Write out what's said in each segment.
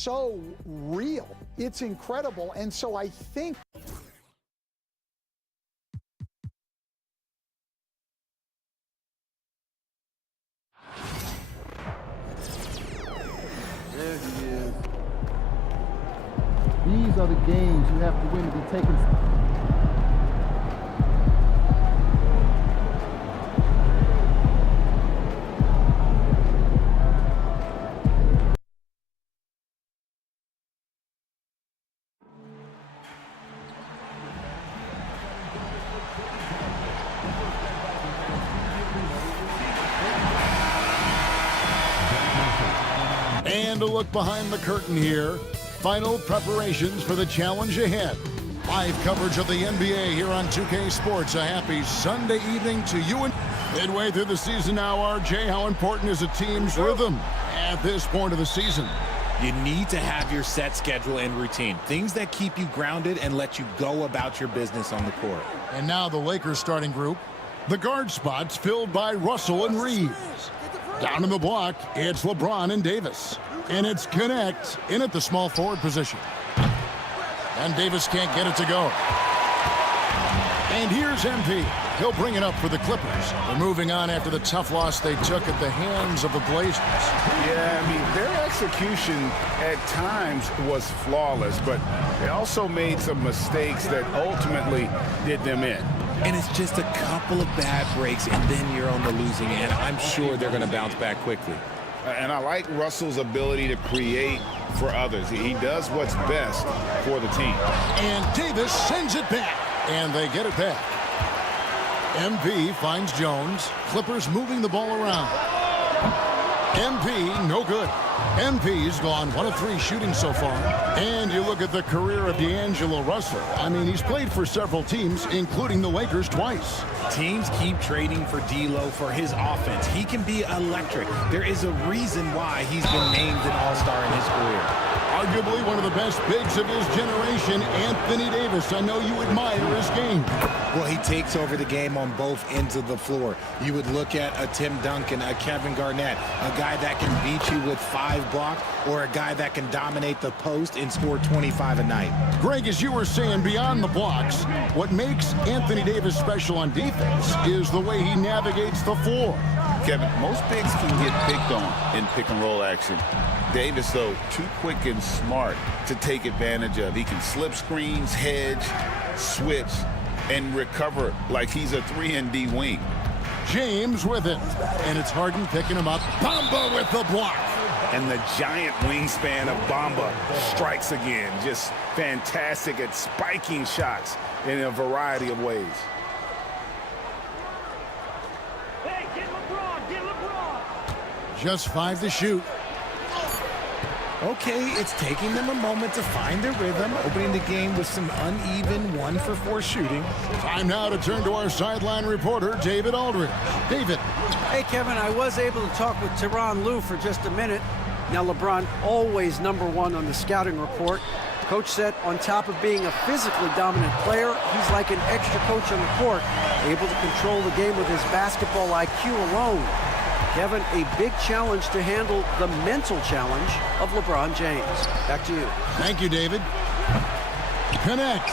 so real. It's incredible. And so I think there he is. These are the games you have to win to be taken. And a look behind the curtain here. Final preparations for the challenge ahead. Live coverage of the NBA here on 2K Sports. A happy Sunday evening to you. And midway through the season now, RJ, how important is a team's rhythm at this point of the season? You need to have your set schedule and routine. Things that keep you grounded and let you go about your business on the court. And now the Lakers starting group. The guard spots filled by Russell and Reeves. Down in the block, it's LeBron and Davis. And it's Connect in at the small forward position. And Davis can't get it to go. And here's MP. He'll bring it up for the Clippers. They're moving on after the tough loss they took at the hands of the Blazers. Yeah, I mean, their execution at times was flawless, but they also made some mistakes that ultimately did them in. And it's just a couple of bad breaks, and then you're on the losing end. I'm sure they're going to bounce back quickly. And I like Russell's ability to create for others. He does what's best for the team. And Davis sends it back, and they get it back. MP finds Jones. Clippers moving the ball around. MP, no good. MP's gone 1 of 3 shooting so far. And you look at the career of D'Angelo Russell. I mean, he's played for several teams, including the Lakers twice. Teams keep trading for D'Lo for his offense. He can be electric. There is a reason why he's been named an all-star in his career. Arguably one of the best bigs of his generation, Anthony Davis. I know you admire his game. Well, he takes over the game on both ends of the floor. You would look at a Tim Duncan, a Kevin Garnett, a guy that can beat you with 5 blocks, or a guy that can dominate the post and score 25 a night. Greg, as you were saying, beyond the blocks, what makes Anthony Davis special on defense is the way he navigates the floor. Kevin, most bigs can get picked on in pick-and-roll action. Davis, though, too quick and smart to take advantage of. He can slip screens, hedge, switch, and recover like he's a 3-and-D wing. James with it, and it's Harden picking him up. Bamba with the block. And the giant wingspan of Bamba strikes again. Just fantastic at spiking shots in a variety of ways. Hey, get LeBron, get LeBron. Just 5 to shoot. Okay, it's taking them a moment to find their rhythm, opening the game with some uneven 1-for-4 shooting. Time now to turn to our sideline reporter, David Aldridge. David. Hey, Kevin, I was able to talk with Tyronn Lue for just a minute. Now, LeBron always #1 on the scouting report. Coach said on top of being a physically dominant player, he's like an extra coach on the court, able to control the game with his basketball IQ alone. Kevin, a big challenge to handle the mental challenge of LeBron James. Back to you. Thank you, David. Connect.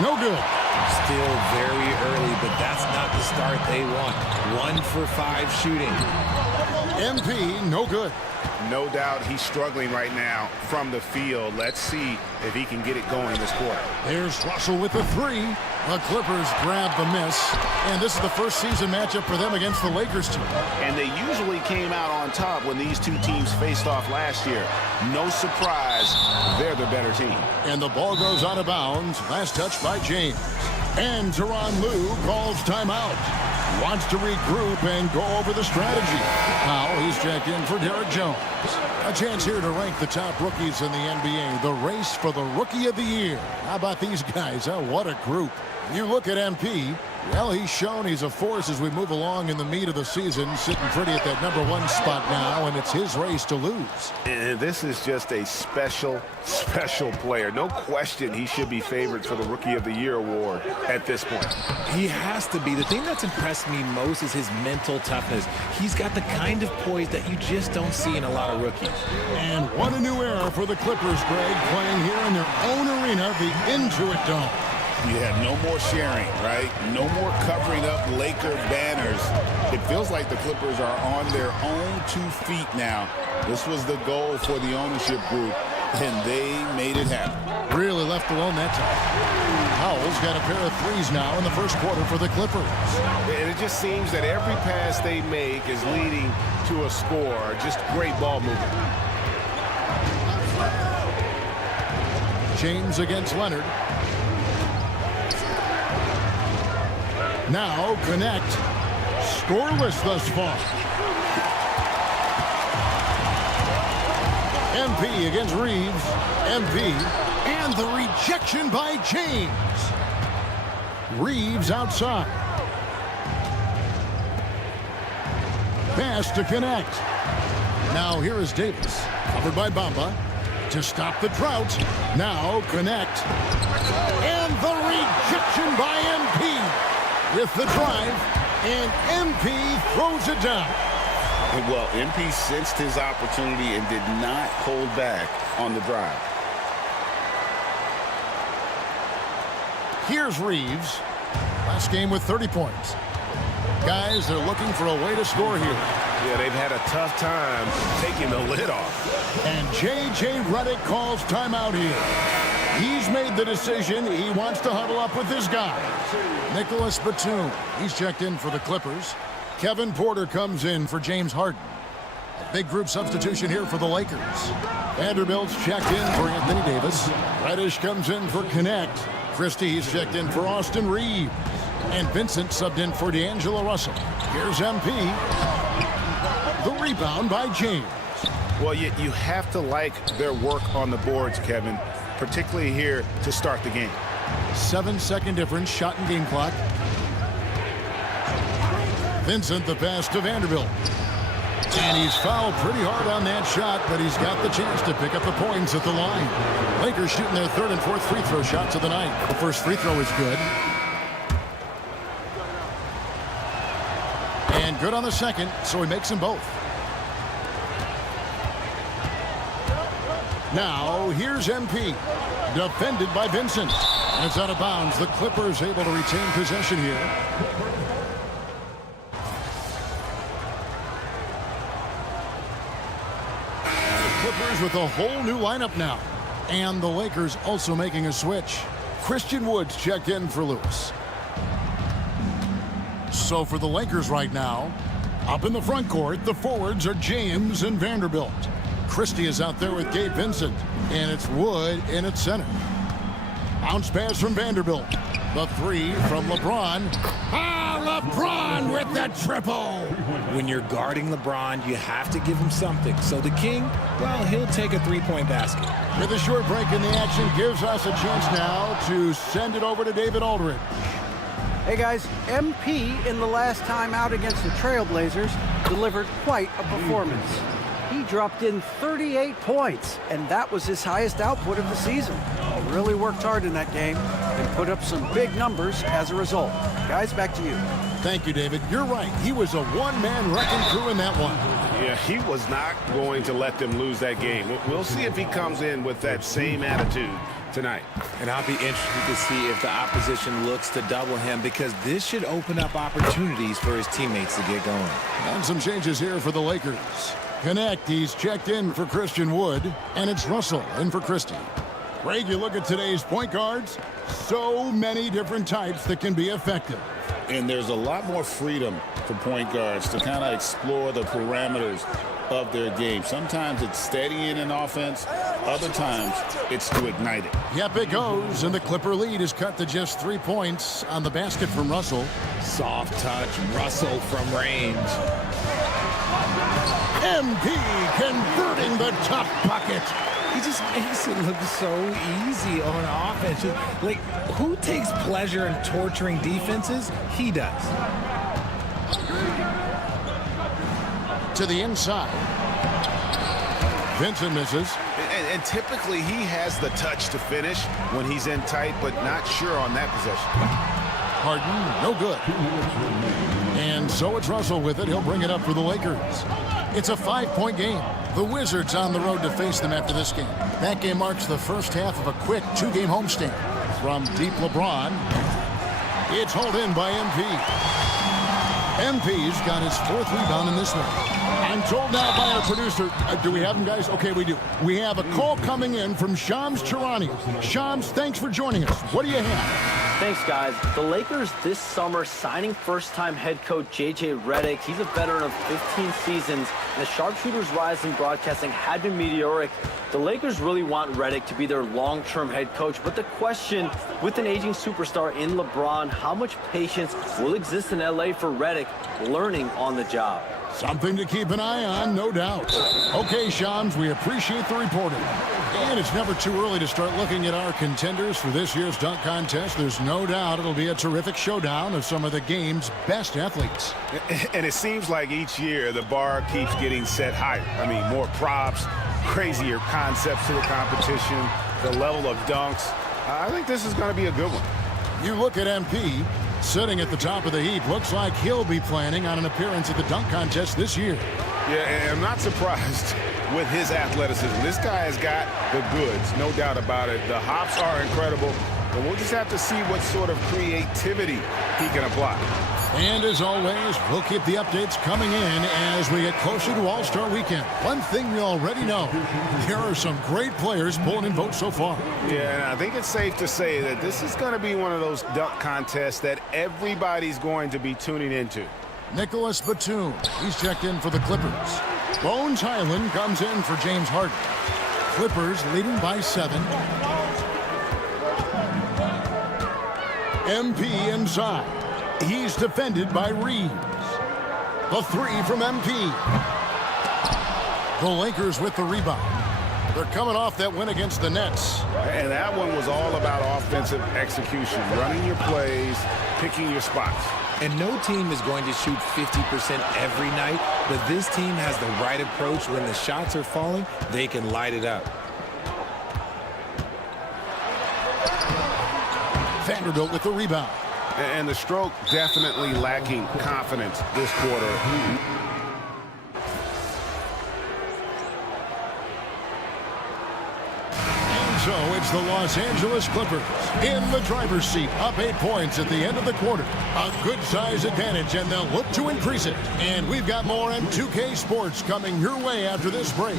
No good. Still very early, but that's not the start they want. 1 for 5 shooting. MP, no good. No doubt he's struggling right now from the field. Let's see if he can get it going this quarter. There's Russell with the 3. The Clippers grab the miss. And this is the first season matchup for them against the Lakers team. And they usually came out on top when these two teams faced off last year. No surprise, they're the better team. And the ball goes out of bounds. Last touch by James. And Tyronn Lue calls timeout. Wants to regroup and go over the strategy. Now he's checked in for Derek Jones. A chance here to rank the top rookies in the NBA. The race for the Rookie of the Year. How about these guys? What a group. You look at MP, Well, he's shown he's a force as we move along in the meat of the season, sitting pretty at that #1 spot now, and it's his race to lose. And this is just a special player. No question he should be favored for the Rookie of the Year award at this point. He has to be. The thing that's impressed me most is his mental toughness. He's got the kind of poise that you just don't see in a lot of rookies. And what a new era for the Clippers, Greg, playing here in their own arena, the Intuit Dome. You have no more sharing, right? No more covering up Laker banners. It feels like the Clippers are on their own 2 feet now. This was the goal for the ownership group, and they made it happen. Really left alone that time. Howell's got a pair of threes now in the first quarter for the Clippers. And it just seems that every pass they make is leading to a score. Just great ball movement. James against Leonard. Now connect. Scoreless thus far. MP against Reeves. MP. And the rejection by James. Reeves outside. Pass to connect. Now here is Davis. Covered by Bamba. To stop the drought. Now connect. And the rejection by MP. With the drive, and MP throws it down. Well, MP sensed his opportunity and did not hold back on the drive. Here's Reeves. Last game with 30 points. Guys, they're looking for a way to score here. Yeah, they've had a tough time taking the lid off. And J.J. Redick calls timeout here. He's made the decision. He wants to huddle up with his guys. Nicholas Batum, he's checked in for the Clippers. Kevin Porter comes in for James Harden. A big group substitution here for the Lakers. Vanderbilt's checked in for Anthony Davis. Reddish comes in for Connect. Christie's checked in for Austin Reeves. And Vincent subbed in for D'Angelo Russell. Here's MP. The rebound by James. Well, you have to like their work on the boards, Kevin, particularly here to start the game. 7-second difference, shot and game clock. Vincent the pass to Vanderbilt. And he's fouled pretty hard on that shot, but he's got the chance to pick up the points at the line. Lakers shooting their 3rd and 4th free throw shots of the night. The first free throw is good. And good on the second, so he makes them both. Now, here's MP. Defended by Vincent. And it's out of bounds. The Clippers able to retain possession here. The Clippers with a whole new lineup now. And the Lakers also making a switch. Christian Wood's checked in for Lewis. So for the Lakers right now, up in the front court, the forwards are James and Vanderbilt. Christie is out there with Gabe Vincent, and it's Wood in at center. Bounce pass from Vanderbilt. The three from LeBron. LeBron with the triple. When you're guarding LeBron, you have to give him something. So the King, well, he'll take a three-point basket. With a short break in the action, gives us a chance now to send it over to David Aldridge. Hey guys, MP in the last time out against the Trailblazers delivered quite a performance. He dropped in 38 points, and that was his highest output of the season. He really worked hard in that game and put up some big numbers as a result. Guys, back to you. Thank you, David. You're right. He was a one-man wrecking crew in that one. Yeah, he was not going to let them lose that game. We'll see if he comes in with that same attitude tonight. And I'll be interested to see if the opposition looks to double him, because this should open up opportunities for his teammates to get going. And some changes here for the Lakers. Connect, he's checked in for Christian Wood, and it's Russell in for Christie. Greg, you look at today's point guards, so many different types that can be effective. And there's a lot more freedom for point guards to kind of explore the parameters of their game. Sometimes it's steadying an offense. Other times it's to ignite it. Yep, it goes, and the Clipper lead is cut to just 3 points on the basket from Russell. Soft touch, Russell from range. MP converting the tough bucket. He just makes it look so easy on offense. Like, who takes pleasure in torturing defenses? He does. To the inside. Vincent misses. And typically he has the touch to finish when he's in tight, but not sure on that possession. Harden, no good. And so it's Russell with it. He'll bring it up for the Lakers. It's a 5-point game. The Wizards on the road to face them after this game. That game marks the first half of a quick 2-game homestand. From deep LeBron, it's hauled in by MP. MP's got his 4th rebound in this one. I'm told now by our producer, do we have him, guys? Okay, we do. We have a call coming in from Shams Charania. Shams, thanks for joining us. What do you have? Thanks, guys. The Lakers this summer signing first-time head coach J.J. Redick. He's a veteran of 15 seasons, and the sharpshooter's rise in broadcasting had been meteoric. The Lakers really want Redick to be their long-term head coach, but the question, with an aging superstar in LeBron, how much patience will exist in L.A. for Redick learning on the job? Something to keep an eye on, no doubt. Okay, Shams, we appreciate the reporting. And it's never too early to start looking at our contenders for this year's dunk contest. There's no doubt it'll be a terrific showdown of some of the game's best athletes. And it seems like each year the bar keeps getting set higher. I mean, more props, crazier concepts to the competition, the level of dunks. I think this is going to be a good one. You look at MP, sitting at the top of the heap. Looks like he'll be planning on an appearance at the dunk contest this year. Yeah, and I'm not surprised with his athleticism. This guy has got the goods, no doubt about it. The hops are incredible, but we'll just have to see what sort of creativity he can apply. And as always, we'll keep the updates coming in as we get closer to All-Star Weekend. One thing we already know, there are some great players pulling in votes so far. Yeah, and I think it's safe to say that this is going to be one of those dunk contests that everybody's going to be tuning into. Nicholas Batum, he's checked in for the Clippers. Bones Highland comes in for James Harden. Clippers leading by 7. MP inside. He's defended by Reeves. The 3 from MP. The Lakers with the rebound. They're coming off that win against the Nets. And that one was all about offensive execution, running your plays, picking your spots. And no team is going to shoot 50% every night, but this team has the right approach. When the shots are falling, they can light it up. Vanderbilt with the rebound. And the stroke definitely lacking confidence this quarter. And so it's the Los Angeles Clippers in the driver's seat, up 8 points at the end of the quarter. A good size advantage, and they'll look to increase it. And we've got more M2K Sports coming your way after this break.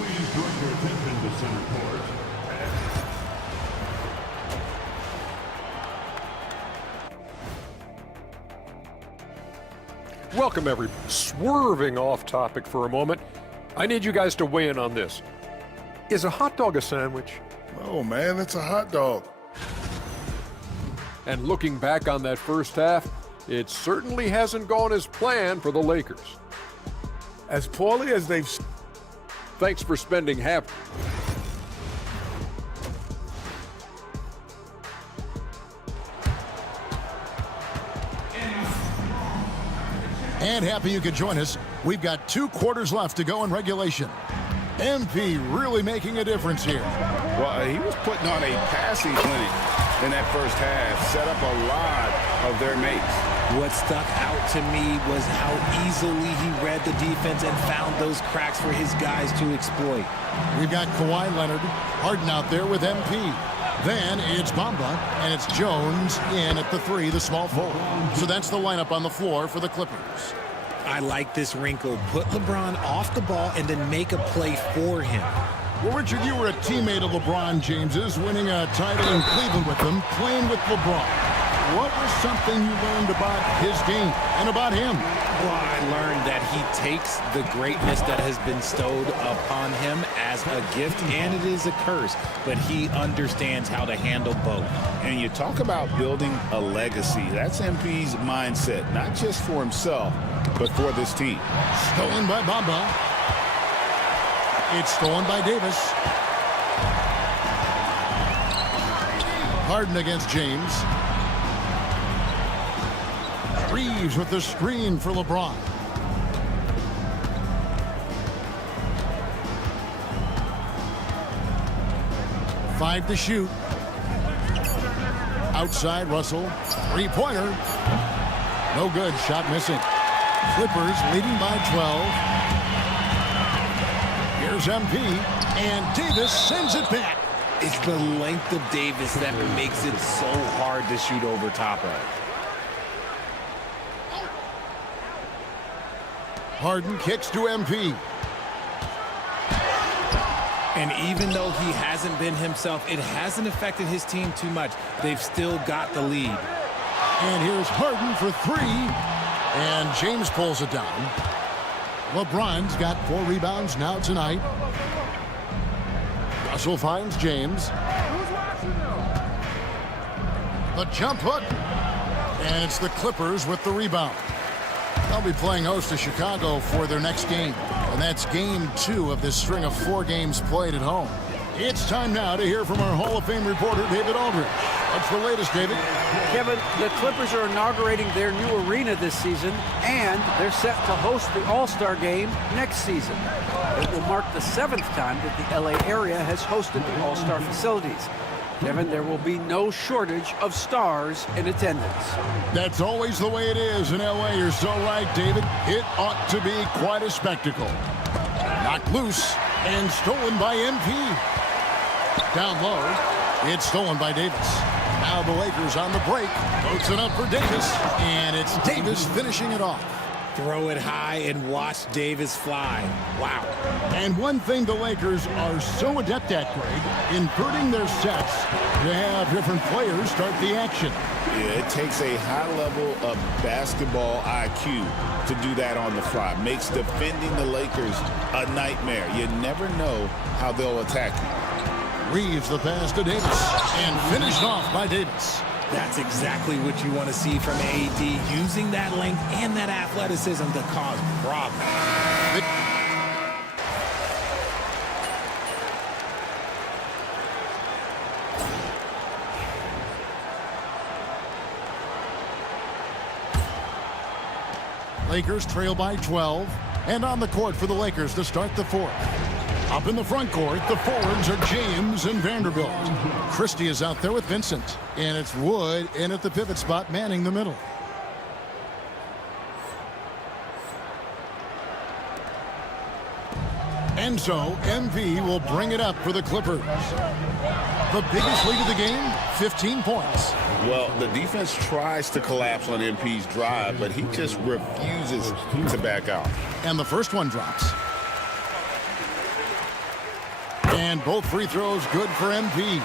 Welcome, everybody. Swerving off topic for a moment, I need you guys to weigh in on this. Is a hot dog a sandwich? Oh, man, it's a hot dog. And looking back on that first half, it certainly hasn't gone as planned for the Lakers. As poorly as they've... Thanks for spending half... And happy you could join us. We've got 2 quarters left to go in regulation. MP really making a difference here. Well, he was putting on a passing clinic in that first half, set up a lot of their mates. What stuck out to me was how easily he read the defense and found those cracks for his guys to exploit. We've got Kawhi Leonard, Harden out there with MP. Then it's Bamba, and it's Jones in at the 3, the small forward. So that's the lineup on the floor for the Clippers. I like this wrinkle. Put LeBron off the ball and then make a play for him. Well, Richard, you were a teammate of LeBron James's, winning a title in Cleveland with him, playing with LeBron. What was something you learned about his game and about him? Well, I learned that he takes the greatness that has been bestowed upon him as a gift, and it is a curse, but he understands how to handle both. And you talk about building a legacy. That's MP's mindset, not just for himself, but for this team. Stolen by Bamba. It's stolen by Davis. Harden against James. Reeves with the screen for LeBron. Five to shoot. Outside, Russell. Three-pointer. No good. Shot missing. Clippers leading by 12. Here's MP. And Davis sends it back. It's the length of Davis that makes it so hard to shoot over top of. Harden kicks to MP. And even though he hasn't been himself, it hasn't affected his team too much. They've still got the lead. And here's Harden for three. And James pulls it down. LeBron's got 4 rebounds now tonight. Russell finds James. The jump hook. And it's the Clippers with the rebound. They'll be playing host to Chicago for their next game. And that's game 2 of this string of 4 games played at home. It's time now to hear from our Hall of Fame reporter, David Aldridge. What's the latest, David? Kevin, the Clippers are inaugurating their new arena this season, and they're set to host the All-Star Game next season. It will mark the 7th time that the LA area has hosted the All-Star facilities. Kevin, there will be no shortage of stars in attendance. That's always the way it is in LA. You're so right, David. It ought to be quite a spectacle. Knocked loose and stolen by MP. Down low, it's stolen by Davis. Now the Lakers on the break. Votes it up for Davis, and it's Davis finishing it off. Throw it high and watch Davis fly. Wow. And one thing the Lakers are so adept at, Greg, inverting their sets to have different players start the action. Yeah, it takes a high level of basketball IQ to do that on the fly. Makes defending the Lakers a nightmare. You never know how they'll attack you. Reeves the pass to Davis, and finished off by Davis. That's exactly what you want to see from AD, using that length and that athleticism to cause problems. Lakers trail by 12, and on the court for the Lakers to start the 4th. Up in the front court, the forwards are James and Vanderbilt. Christie is out there with Vincent, and it's Wood in at the pivot spot, manning the middle. And so MP will bring it up for the Clippers. The biggest lead of the game, 15 points. Well, the defense tries to collapse on MP's drive, but he just refuses to back out. And the first one drops. And both free throws good for MP.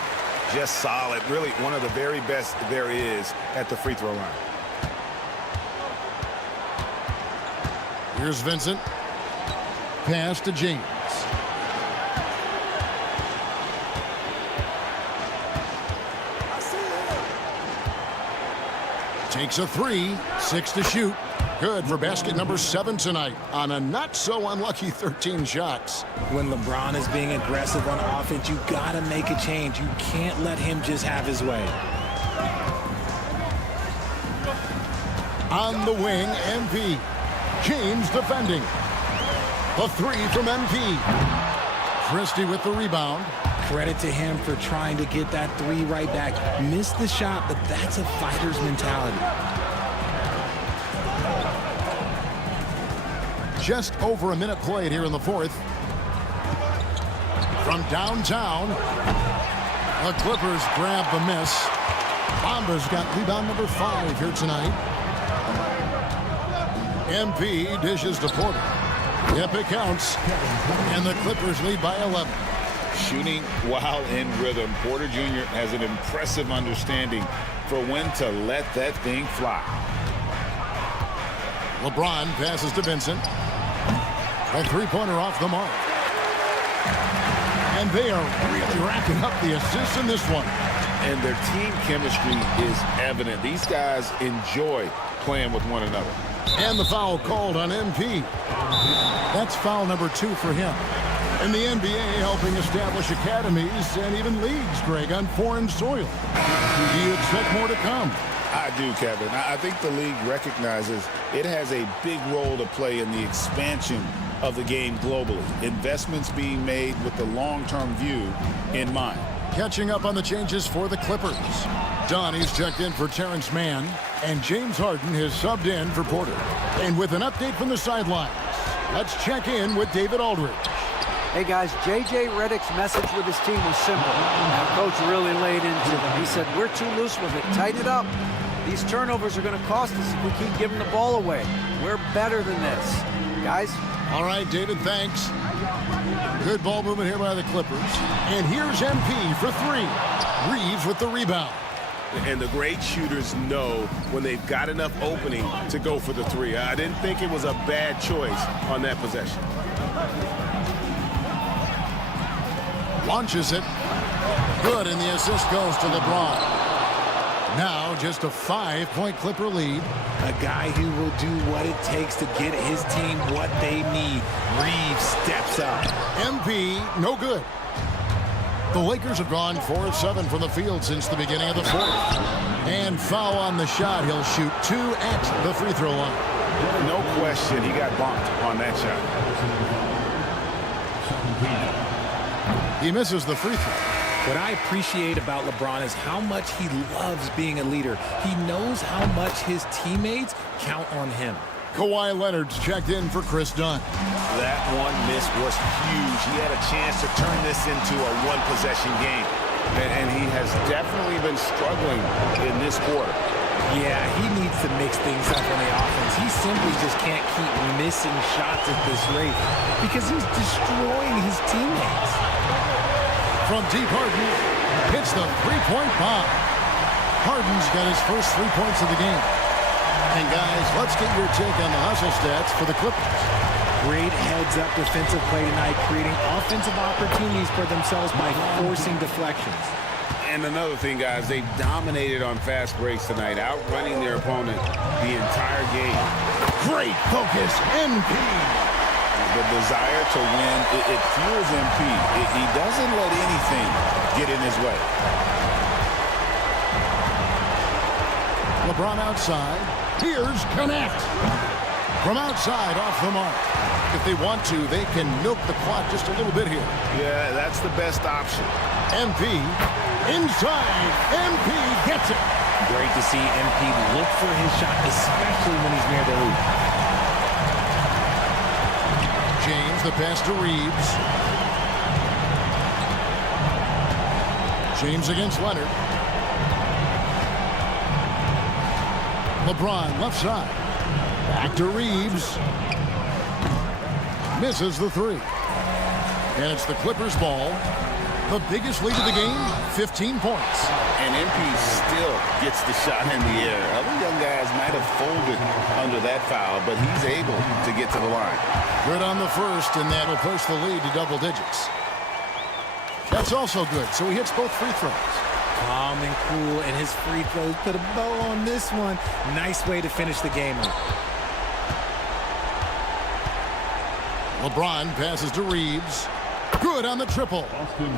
Just solid. Really one of the very best there is at the free throw line. Here's Vincent. Pass to James. Takes a 3. 6 to shoot. Good for basket number 7 tonight on a not-so-unlucky 13 shots. When LeBron is being aggressive on offense, you got to make a change. You can't let him just have his way. On the wing, MP. James defending. The 3 from MP. Christie with the rebound. Credit to him for trying to get that 3 right back. Missed the shot, but that's a fighter's mentality. Just over a minute played here in the 4th. From downtown, the Clippers grab the miss. Bomba's got rebound number 5 here tonight. MP dishes to Porter. Yep, it counts. And the Clippers lead by 11. Shooting while in rhythm. Porter Jr. has an impressive understanding for when to let that thing fly. LeBron passes to Vincent. A 3-pointer off the mark. And they are really racking up the assists in this one. And their team chemistry is evident. These guys enjoy playing with one another. And the foul called on MP. That's foul number 2 for him. In the NBA, helping establish academies and even leagues, Greg, on foreign soil. Do you expect more to come? I do, Kevin. I think the league recognizes it has a big role to play in the expansion of the game globally. Investments being made with the long-term view in mind. Catching up on the changes for the Clippers. Donnie's checked in for Terrence Mann, and James Harden has subbed in for Porter. And with an update from the sidelines, let's check in with David Aldridge. Hey guys, J.J. Redick's message with his team was simple. Our coach really laid into them. He said, we're too loose with it. Tighten it up. These turnovers are going to cost us if we keep giving the ball away. We're better than this. Guys? All right, David, thanks. Good ball movement here by the Clippers. And here's MP for three. Reeves with the rebound. And the great shooters know when they've got enough opening to go for the three. I didn't think it was a bad choice on that possession. Launches it. Good, and the assist goes to LeBron. Now just a 5-point Clipper lead. A guy who will do what it takes to get his team what they need. Reeves steps up. MP, no good. The Lakers have gone 4 of 7 from the field since the beginning of the fourth. And foul on the shot. He'll shoot 2 at the free throw line. No question, he got bumped on that shot. He misses the free throw. What I appreciate about LeBron is how much he loves being a leader. He knows how much his teammates count on him. Kawhi Leonard's checked in for Chris Dunn. That one miss was huge. He had a chance to turn this into a one-possession game. And he has definitely been struggling in this quarter. Yeah, he needs to mix things up on the offense. He simply just can't keep missing shots at this rate because he's destroying his teammates. From deep, Harden hits the three-point bomb. Harden's got his first 3 points of the game. And guys, let's get your take on the hustle stats for the Clippers. Great heads-up defensive play tonight, creating offensive opportunities for themselves by forcing deflections. And another thing, guys, they've dominated on fast breaks tonight, outrunning their opponent the entire game. Great focus, MP. The desire to win, it fuels MP. He doesn't let anything get in his way. LeBron outside. Here's Connect. From outside, off the mark. If they want to, they can milk the clock just a little bit here. Yeah, that's the best option. MP inside. MP gets it. Great to see MP look for his shot, especially when he's near the hoop. James, the pass to Reeves. James against Leonard. LeBron left side. Back to Reeves. Misses the three. And it's the Clippers ball. The biggest lead of the game, 15 points. And MP still gets the shot in the air. Other young guys might have folded under that foul, but he's able to get to the line. Good on the first, and that'll push the lead to double digits. That's also good, so he hits both free throws. Calm and cool, and his free throws put a bow on this one. Nice way to finish the game up. LeBron passes to Reeves. Good on the triple.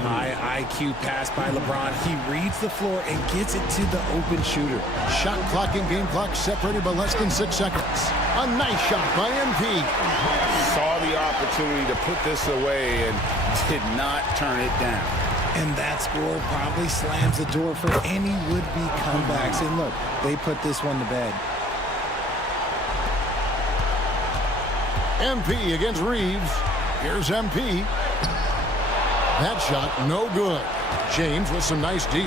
High IQ pass by LeBron. He reads the floor and gets it to the open shooter. Shot clock and game clock separated by less than 6 seconds. A nice shot by MP. Saw the opportunity to put this away and did not turn it down. And that score probably slams the door for any would-be comebacks. And look, they put this one to bed. MP against Reeves. Here's MP. That shot, no good. James with some nice D.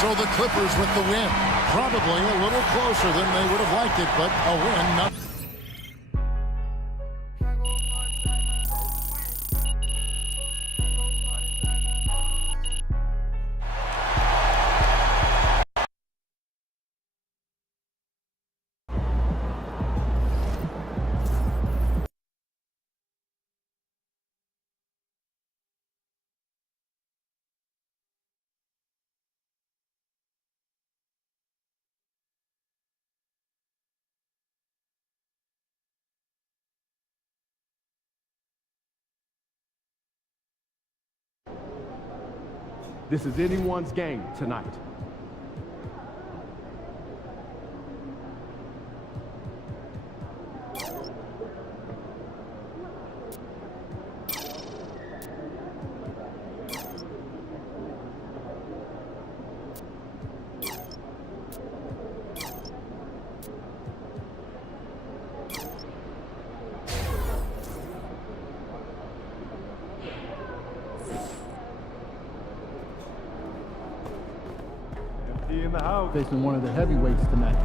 So the Clippers with the win. Probably a little closer than they would have liked it, but a win. Not This is anyone's game tonight. In the house. Facing one of the heavyweights tonight.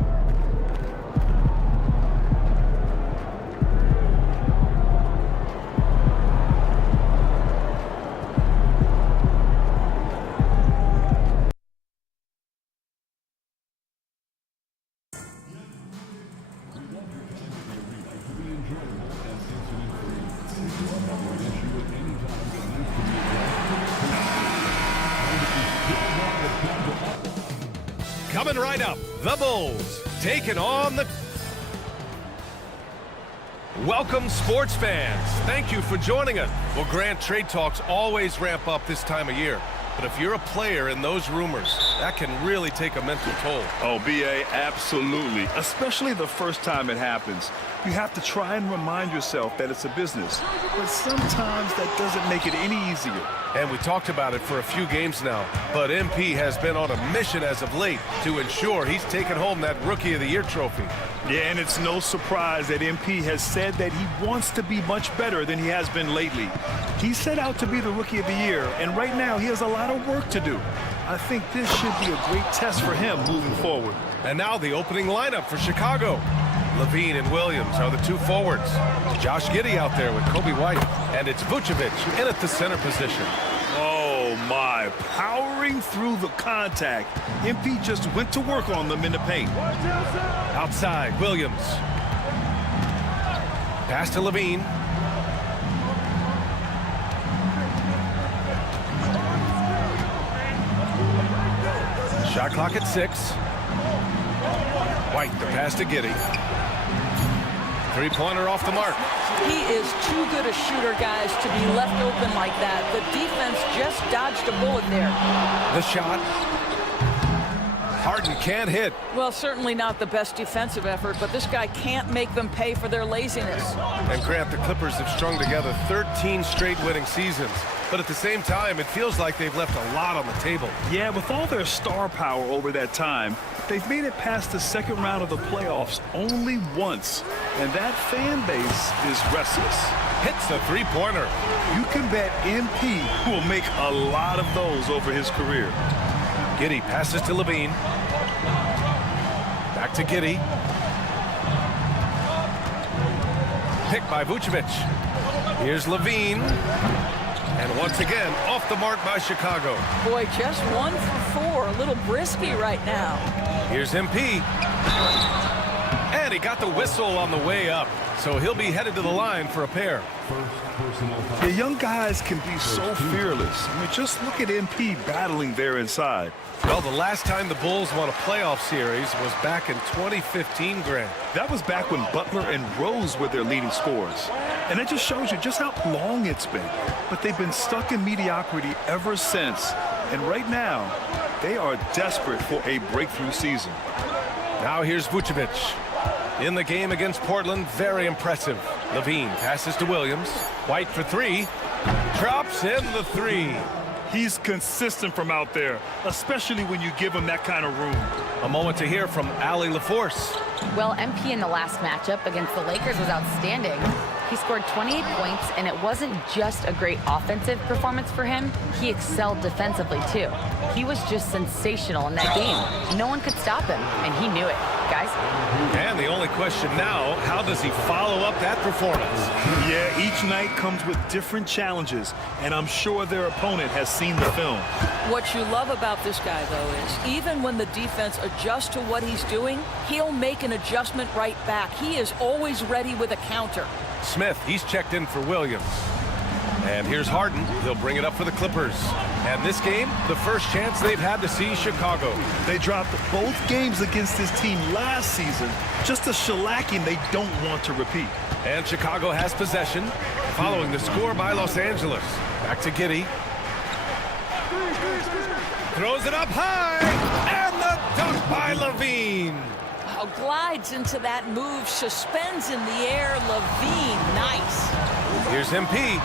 Coming right up, the Bulls taking on the... Welcome, sports fans. Thank you for joining us. Well, Grant, trade talks always ramp up this time of year. But if you're a player in those rumors, that can really take a mental toll. Oh, B.A., absolutely. Especially the first time it happens. You have to try and remind yourself that it's a business. But sometimes that doesn't make it any easier. And we talked about it for a few games now. But MP has been on a mission as of late to ensure he's taken home that Rookie of the Year trophy. Yeah, and it's no surprise that MP has said that he wants to be much better than he has been lately. He set out to be the Rookie of the Year, and right now he has a lot of work to do. I think this should be a great test for him moving forward. And now the opening lineup for Chicago. Levine and Williams are the two forwards. Josh Giddey out there with Kobe White. And it's Vucevic in at the center position. Oh, my. Powering through the contact. MP just went to work on them in the paint. Outside, Williams. Pass to Levine. Shot clock at 6. White, the pass to Giddey. Three-pointer off the mark. He is too good a shooter, guys, to be left open like that. The defense just dodged a bullet there. The shot. Harden can't hit. Well, certainly not the best defensive effort, but this guy can't make them pay for their laziness. And Grant, the Clippers have strung together 13 straight winning seasons. But at the same time, it feels like they've left a lot on the table. Yeah, with all their star power over that time, they've made it past the second round of the playoffs only once. And that fan base is restless. Hits a three-pointer. You can bet MP will make a lot of those over his career. Giddey passes to Levine. Back to Giddey. Picked by Vucevic. Here's Levine. And once again, off the mark by Chicago. Boy, just 1 for 4. A little brisky right now. Here's MP. And he got the whistle on the way up. So he'll be headed to the line for a pair. The young guys can be so fearless. I mean, just look at MP battling there inside. Well, the last time the Bulls won a playoff series was back in 2015, Grant. That was back when Butler and Rose were their leading scorers. And that just shows you just how long it's been. But they've been stuck in mediocrity ever since. And right now, they are desperate for a breakthrough season. Now here's Vucevic. In the game against Portland, very impressive. Levine passes to Williams. White for 3. Drops in the 3. He's consistent from out there, especially when you give him that kind of room. A moment to hear from Allie LaForce. Well, MP in the last matchup against the Lakers was outstanding. He scored 28 points, and it wasn't just a great offensive performance for him. He excelled defensively, too. He was just sensational in that game. No one could stop him, and he knew it. Guys? And the only question now, how does he follow up that performance? Yeah, each night comes with different challenges, and I'm sure their opponent has seen the film. What you love about this guy, though, is even when the defense adjusts to what he's doing, he'll make an adjustment right back. He is always ready with a counter. Smith, he's checked in for Williams. And here's Harden. He'll bring it up for the Clippers. And this game, the first chance they've had to see Chicago. They dropped both games against this team last season. Just a shellacking they don't want to repeat. And Chicago has possession following the score by Los Angeles. Back to Giddey. throws it up high, and the dunk by Levine. Oh, glides into that move, suspends in the air. Levine, nice. Here's MP.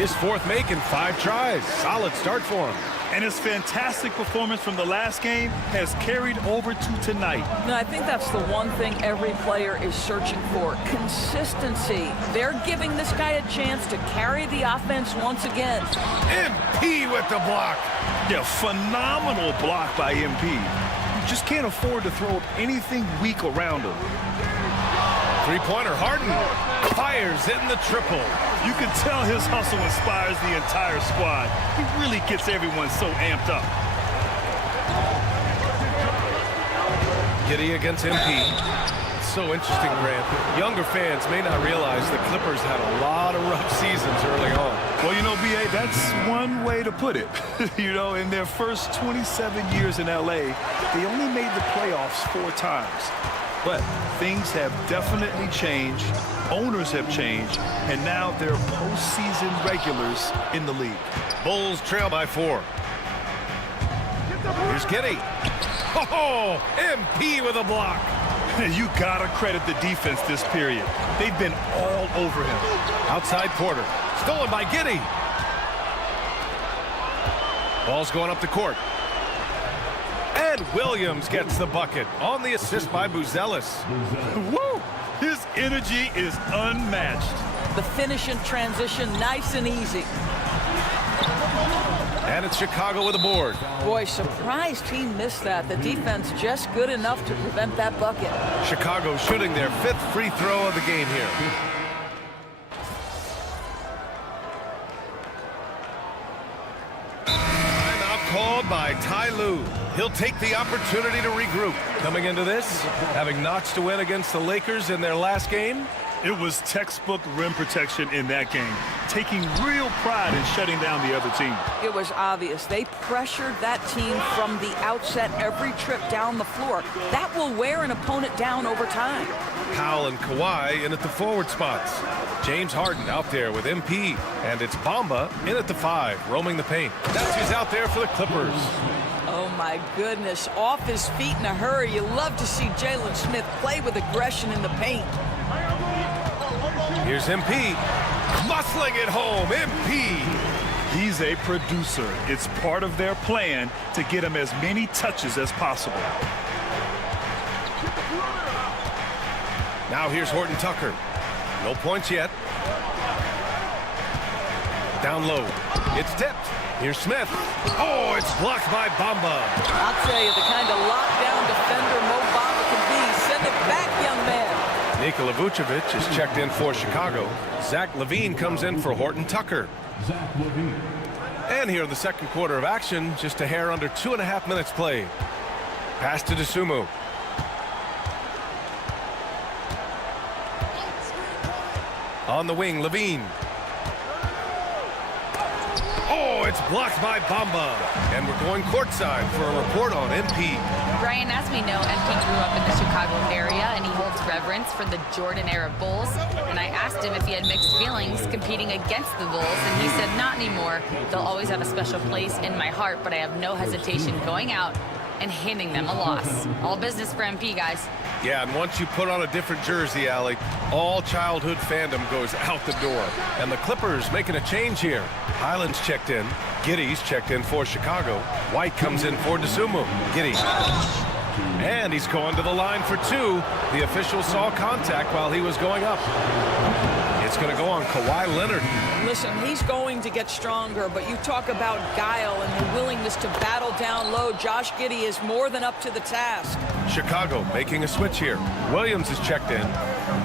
His fourth make in 5 tries. Solid start for him. And his fantastic performance from the last game has carried over to tonight. No, I think that's the one thing every player is searching for, consistency. They're giving this guy a chance to carry the offense once again. MP with the block. Yeah, phenomenal block by MP. You just can't afford to throw up anything weak around him. Three-pointer, Harden fires in the triple. You can tell his hustle inspires the entire squad. He really gets everyone so amped up. Giddey against MP. It's so interesting, Grant. Younger fans may not realize the Clippers had a lot of rough seasons early on. Well, you know, B.A., that's one way to put it. You know, in their first 27 years in L.A., they only made the playoffs 4 times. But things have definitely changed. Owners have changed. And now they're postseason regulars in the league. Bulls trail by 4. Here's Giddey. Oh, MP with a block. You gotta credit the defense this period. They've been all over him. Outside Porter. Stolen by Giddey. Ball's going up the court. And Williams gets the bucket on the assist by Buzelis. Woo! His energy is unmatched. The finish in transition, nice and easy. And it's Chicago with a board. Boy, surprised he missed that. The defense just good enough to prevent that bucket. Chicago shooting their 5th free throw of the game here. Timeout called by Ty Lue. He'll take the opportunity to regroup. Coming into this, having notched a win against the Lakers in their last game. It was textbook rim protection in that game, taking real pride in shutting down the other team. It was obvious. They pressured that team from the outset every trip down the floor. That will wear an opponent down over time. Powell and Kawhi in at the forward spots. James Harden out there with MP. And it's Bamba in at the 5, roaming the paint. That's who's out there for the Clippers. Oh, my goodness. Off his feet in a hurry. You love to see Jalen Smith play with aggression in the paint. Here's MP. Muscling it home. MP. He's a producer. It's part of their plan to get him as many touches as possible. Now here's Horton Tucker. No points yet. Down low. It's tipped. Here's Smith. Oh, it's blocked by Bamba. I'll tell you, the kind of lockdown defender Mo Bamba can be. Send it back, young man. Nikola Vucevic is checked in for Chicago. Zach LaVine comes in for Horton Tucker. Zach LaVine. And here in the second quarter of action, just a hair under 2.5 minutes played. Pass to Dosunmu. On the wing, LaVine. Oh, it's blocked by Bamba. And we're going courtside for a report on MP. Brian, as we know, MP grew up in the Chicago area, and he holds reverence for the Jordan-era Bulls. And I asked him if he had mixed feelings competing against the Bulls, and he said, not anymore. They'll always have a special place in my heart, but I have no hesitation going out and handing them a loss. All business for MP, guys. Yeah, and once you put on a different jersey, Allie, all childhood fandom goes out the door. And the Clippers making a change here. Highland's checked in. Giddey's checked in for Chicago. White comes in for Dosunmu. Giddey. And he's going to the line for 2. The official saw contact while he was going up. It's going to go on Kawhi Leonard. Listen, he's going to get stronger, but you talk about guile and the willingness to battle down low. Josh Giddey is more than up to the task. Chicago making a switch here. Williams is checked in.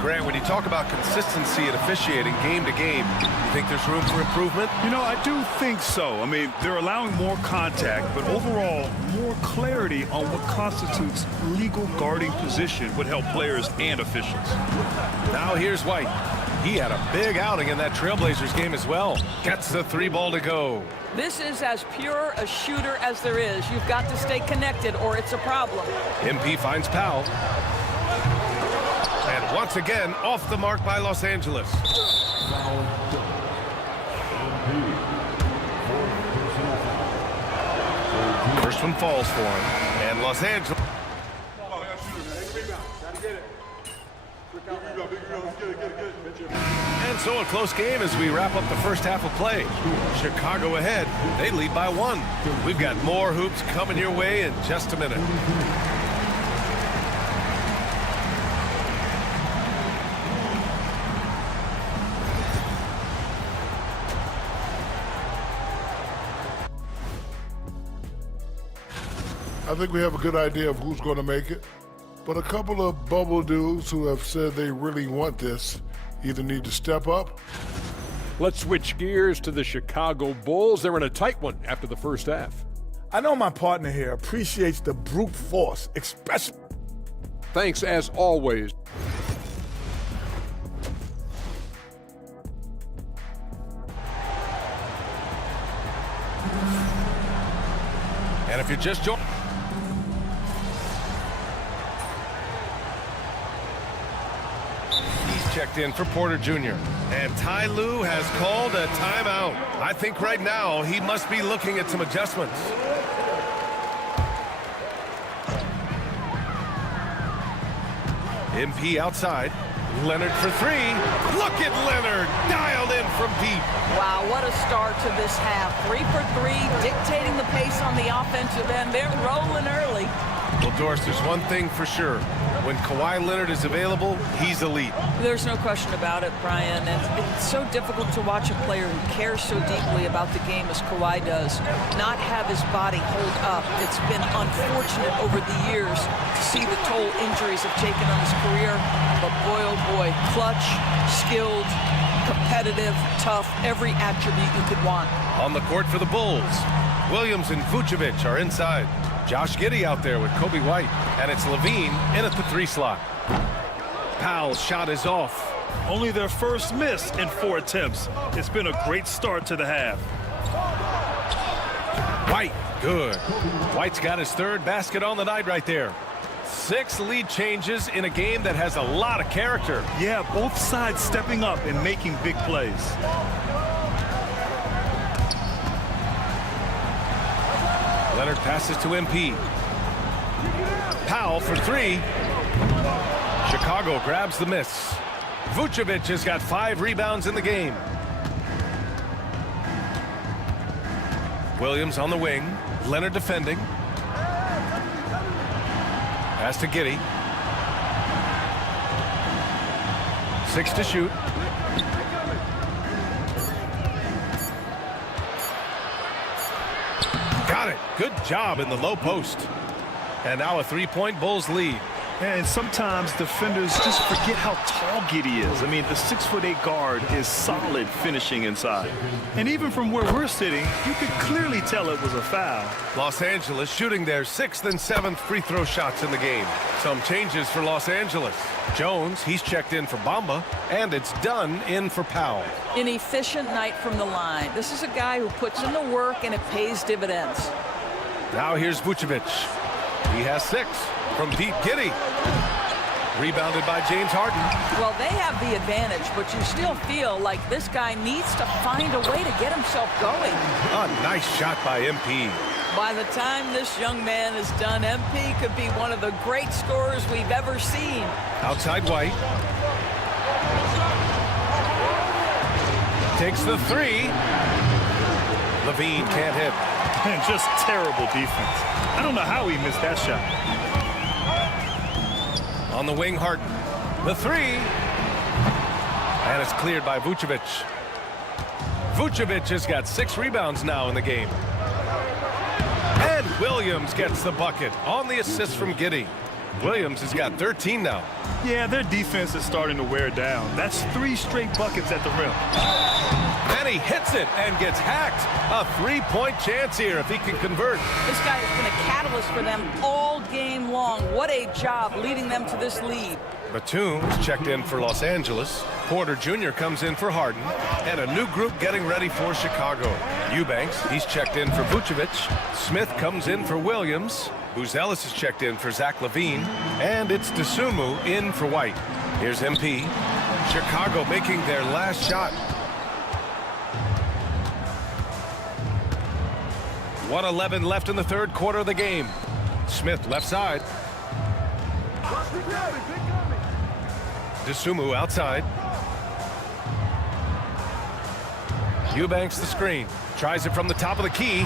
Grant, when you talk about consistency and officiating game to game, you think there's room for improvement? You know, I do think so. I mean, they're allowing more contact, but overall, more clarity on what constitutes legal guarding position would help players and officials. Now here's White. He had a big outing in that Trailblazers game as well. Gets the 3 ball to go. This is as pure a shooter as there is. You've got to stay connected or it's a problem. MP finds Powell. And once again, off the mark by Los Angeles. one falls for him. And Los Angeles. And so a close game as we wrap up the first half of play. Chicago ahead. They lead by 1. We've got more hoops coming your way in just a minute. I think we have a good idea of who's going to make it. But a couple of bubble dudes who have said they really want this either need to step up. Let's switch gears to the Chicago Bulls. They're in a tight one after the first half. I know my partner here appreciates the brute force, especially. Thanks as always. And if you're just joining. Checked in for Porter Jr. And Ty Lue has called a timeout. I think right now he must be looking at some adjustments. MP outside. Leonard for 3. Look at Leonard, dialed in from deep. Wow, what a start to this half. 3 for 3, dictating the pace on the offensive end. They're rolling early. Well, Doris, there's one thing for sure. When Kawhi Leonard is available, he's elite. There's no question about it, Brian. And it's so difficult to watch a player who cares so deeply about the game as Kawhi does not have his body hold up. It's been unfortunate over the years to see the toll injuries have taken on his career. But boy, oh boy, clutch, skilled, competitive, tough, every attribute you could want. On the court for the Bulls, Williams and Vucevic are inside. Josh Giddey out there with Kobe White. And it's Levine in at the 3 slot. Powell's shot is off. Only their first miss in 4 attempts. It's been a great start to the half. White, good. White's got his 3rd basket on the night right there. 6 lead changes in a game that has a lot of character. Yeah, both sides stepping up and making big plays. Leonard passes to MP. Powell for 3. Chicago grabs the miss. Vucevic has got 5 rebounds in the game. Williams on the wing. Leonard defending. Pass to Giddey. 6 to shoot. Got it. Good job in the low post. And now a 3-point Bulls lead. And sometimes defenders just forget how tall Giddey is. I mean, the 6'8" guard is solid finishing inside. And even from where we're sitting, you could clearly tell it was a foul. Los Angeles shooting their 6th and 7th free throw shots in the game. Some changes for Los Angeles. Jones, he's checked in for Bamba, and it's Dunn in for Powell. An efficient night from the line. This is a guy who puts in the work and it pays dividends. Now here's Vucevic. He has 6 from Pete Giddey. Rebounded by James Harden. Well, they have the advantage, but you still feel like this guy needs to find a way to get himself going. A nice shot by MP. By the time this young man is done, MP could be one of the great scorers we've ever seen. Outside White. Takes the 3. Levine can't hit. And just terrible defense. I don't know how he missed that shot. On the wing, Harden. The 3. And it's cleared by Vucevic. Vucevic has got 6 rebounds now in the game. And Williams gets the bucket on the assist from Giddey. Williams has got 13 now. Yeah, their defense is starting to wear down. That's 3 straight buckets at the rim. And he hits it and gets hacked. A 3-point chance here if he can convert. This guy has been a catalyst for them all game long. What a job leading them to this lead. Batum's checked in for Los Angeles. Porter Jr. comes in for Harden. And a new group getting ready for Chicago. Eubanks, he's checked in for Vucevic. Smith comes in for Williams. Buzelis is checked in for Zach LaVine. And it's Dosunmu in for White. Here's MP. Chicago making their last shot. 1:11 left in the third quarter of the game. Smith left side. Dosunmu outside. Eubanks the screen. Tries it from the top of the key.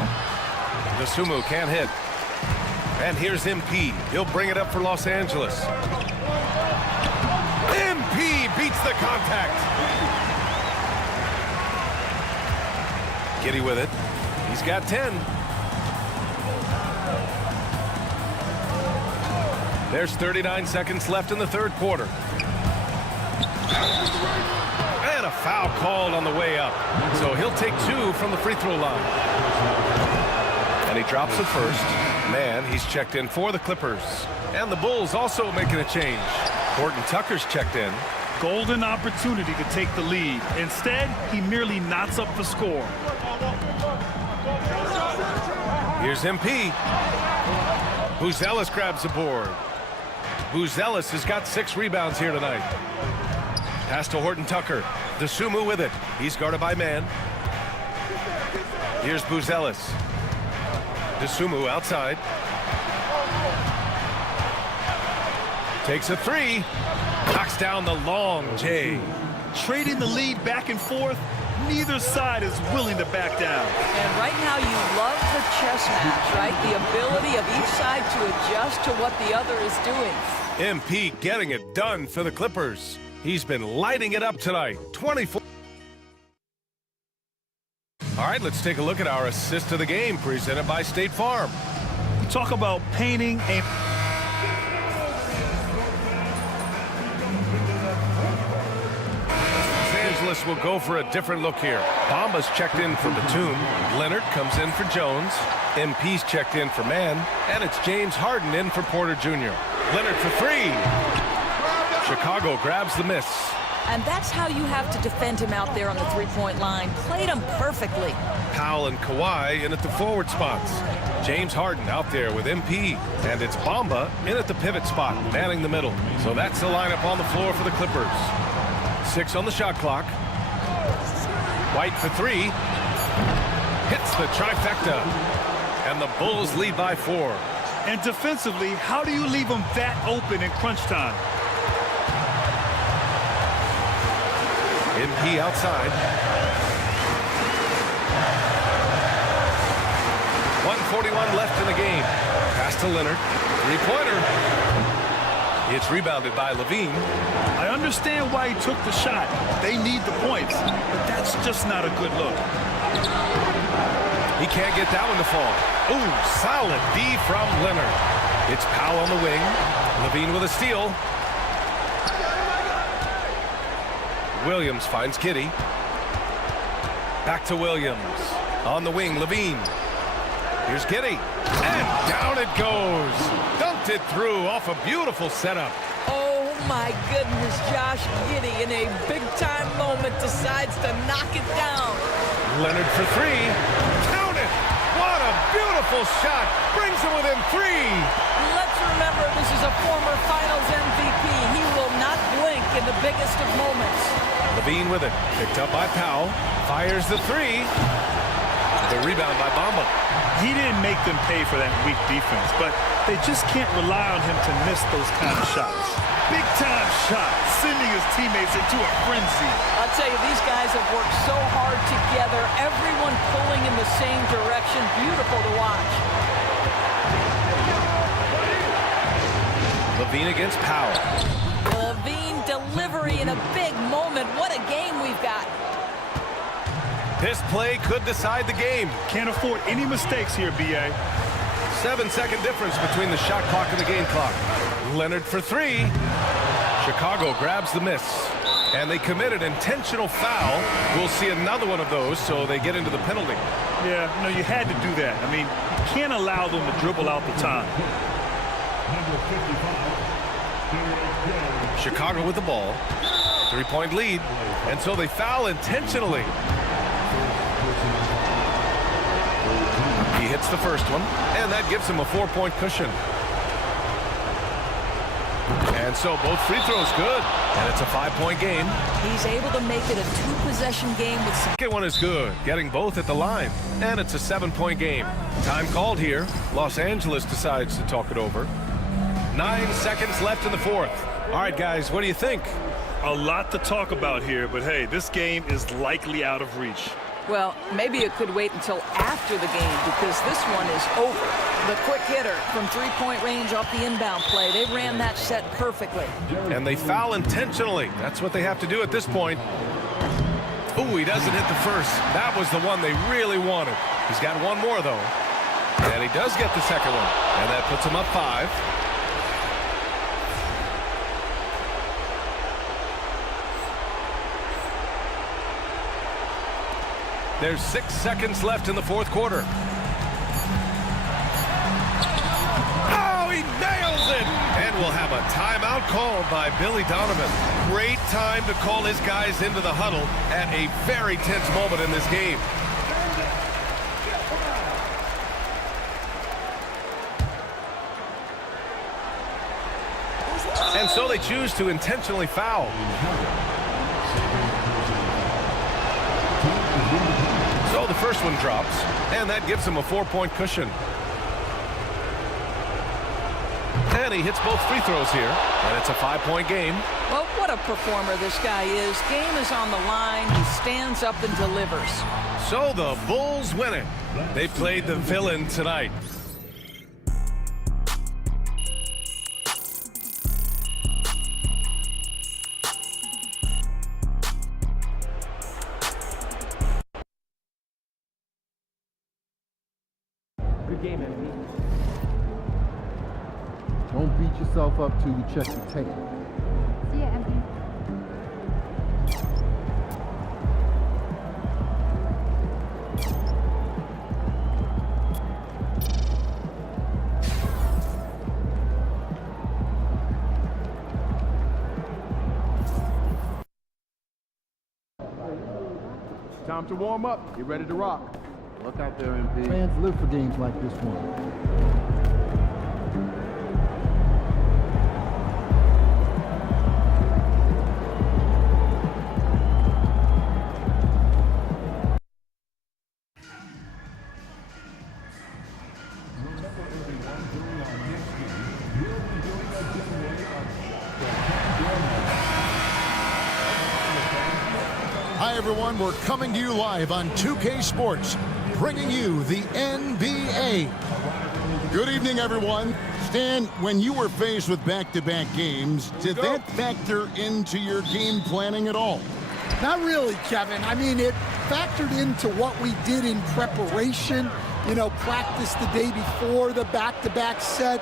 Dosunmu can't hit. And here's MP. He'll bring it up for Los Angeles. MP beats the contact. Giddey with it. He's got 10. There's 39 seconds left in the third quarter. And a foul called on the way up. So he'll take 2 from the free throw line. And he drops the first. Man, he's checked in for the Clippers. And the Bulls also making a change. Horton Tucker's checked in. Golden opportunity to take the lead. Instead, he merely knots up the score. Here's MP. Buzelis grabs the board. Buzelis has got 6 rebounds here tonight. Pass to Horton Tucker. Dosunmu with it. He's guarded by man. Here's Buzelis. Dosunmu outside. Takes a 3. Knocks down the long J. Trading the lead back and forth, neither side is willing to back down. And right now you love the chess match, right? The ability of each side to adjust to what the other is doing. MP getting it done for the Clippers. He's been lighting it up tonight. 24. All right, let's take a look at our assist of the game presented by State Farm. Talk about painting a... Los Angeles will go for a different look here. Bamba's checked in for Batum. Leonard comes in for Jones. MP's checked in for Mann. And it's James Harden in for Porter Jr. Leonard for 3. Chicago grabs the miss. And that's how you have to defend him out there on the three-point line. Played him perfectly. Powell and Kawhi in at the forward spots. James Harden out there with MP. And it's Bamba in at the pivot spot, manning the middle. So that's the lineup on the floor for the Clippers. 6 on the shot clock. White for 3. Hits the trifecta. And the Bulls lead by 4. And defensively, how do you leave them that open in crunch time? MP outside. 1:41 left in the game. Pass to Leonard. 3-pointer. It's rebounded by Levine. I understand why he took the shot. They need the points, but that's just not a good look. He can't get that one to fall. Ooh, solid D from Leonard. It's Powell on the wing. Levine with a steal. Williams finds Giddey. Back to Williams. On the wing, Levine. Here's Giddey. And down it goes. Dunked it through off a beautiful setup. Oh, my goodness, Josh Giddey in a big-time moment decides to knock it down. Leonard for 3. Count it. What a beautiful shot. Brings it within 3. Let's remember this is a former Finals MVP. He will not blink in the biggest of moments. Levine with it. Picked up by Powell. Fires the 3. The rebound by Bamba. He didn't make them pay for that weak defense, but they just can't rely on him to miss those kind of shots. Big-time shot, sending his teammates into a frenzy. I'll tell you, these guys have worked so hard together. Everyone pulling in the same direction. Beautiful to watch. Levine against Powell. Levine delivery in a big moment. What a game we've got. This play could decide the game. Can't afford any mistakes here, B.A. 7-second difference between the shot clock and the game clock. Leonard for 3. Chicago grabs the miss. And they commit an intentional foul. We'll see another one of those, so they get into the penalty. Yeah, no, you had to do that. I mean, you can't allow them to dribble out the time. Chicago with the ball. 3-point lead. And so they foul intentionally. He hits the first one, and that gives him a 4-point cushion. And And so both free throws good. And it's a 5-point game. He's able to make it a 2-possession game with some... Second one is good, getting both at the line. And it's a 7-point game. Time called here. Los Angeles decides to talk it over. 9 seconds left in the fourth. All right, guys, what do you think? A lot to talk about here, but hey, this game is likely out of reach. Well, maybe it could wait until after the game because this one is over. The quick hitter from three-point range off the inbound play. They ran that set perfectly. And they foul intentionally. That's what they have to do at this point. Ooh, he doesn't hit the first. That was the one they really wanted. He's got one more, though. And he does get the second one. And that puts him up 5. There's 6 seconds left in the fourth quarter. Oh, he nails it! And we'll have a timeout called by Billy Donovan. Great time to call his guys into the huddle at a very tense moment in this game. And so they choose to intentionally foul. So the first one drops, and that gives him a 4-point cushion. And he hits both free throws here, and it's a 5-point game. Well, what a performer this guy is. Game is on the line. He stands up and delivers. So the Bulls win it. They played the villain tonight. Good game, MP. Don't beat yourself up till you check the tape. See ya, MP. Time to warm up. Get ready to rock. Look out there, MP. Fans live for games like this one. Hi, everyone. We're coming to you live on 2K Sports, bringing you the NBA. Good evening, everyone. Stan, when you were faced with back-to-back games, did that factor into your game planning at all? Not really, Kevin. I mean, it factored into what we did in preparation, you know, practice the day before the back-to-back set.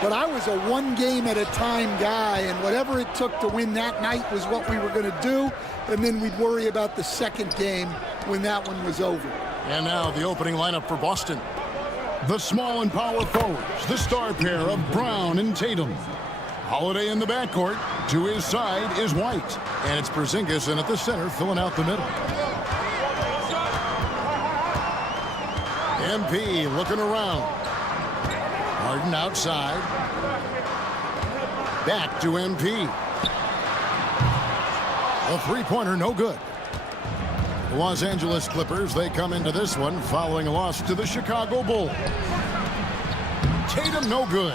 But I was a one-game-at-a-time guy, and whatever it took to win that night was what we were going to do, and then we'd worry about the second game when that one was over. And now the opening lineup for Boston. The small and power forwards, the star pair of Brown and Tatum. Holiday in the backcourt. To his side is White. And it's Porzingis in at the center, filling out the middle. MP looking around. Harden outside. Back to MP. A three-pointer, no good. The Los Angeles Clippers, they come into this one following a loss to the Chicago Bulls. Tatum, no good.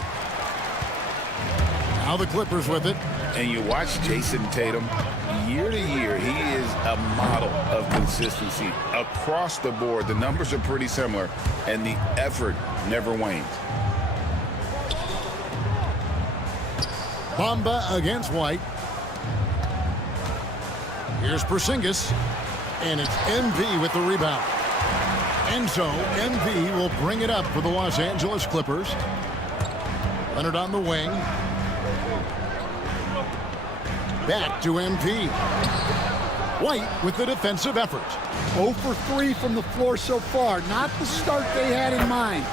Now the Clippers with it. And you watch Jason Tatum, year to year, he is a model of consistency. Across the board, the numbers are pretty similar, and the effort never wanes. Bamba against White. Here's Porzingis, and it's MV with the rebound. And so MV will bring it up for the Los Angeles Clippers. Leonard on the wing. Back to MP. White with the defensive effort. 0 for 3 from the floor so far. Not the start they had in mind.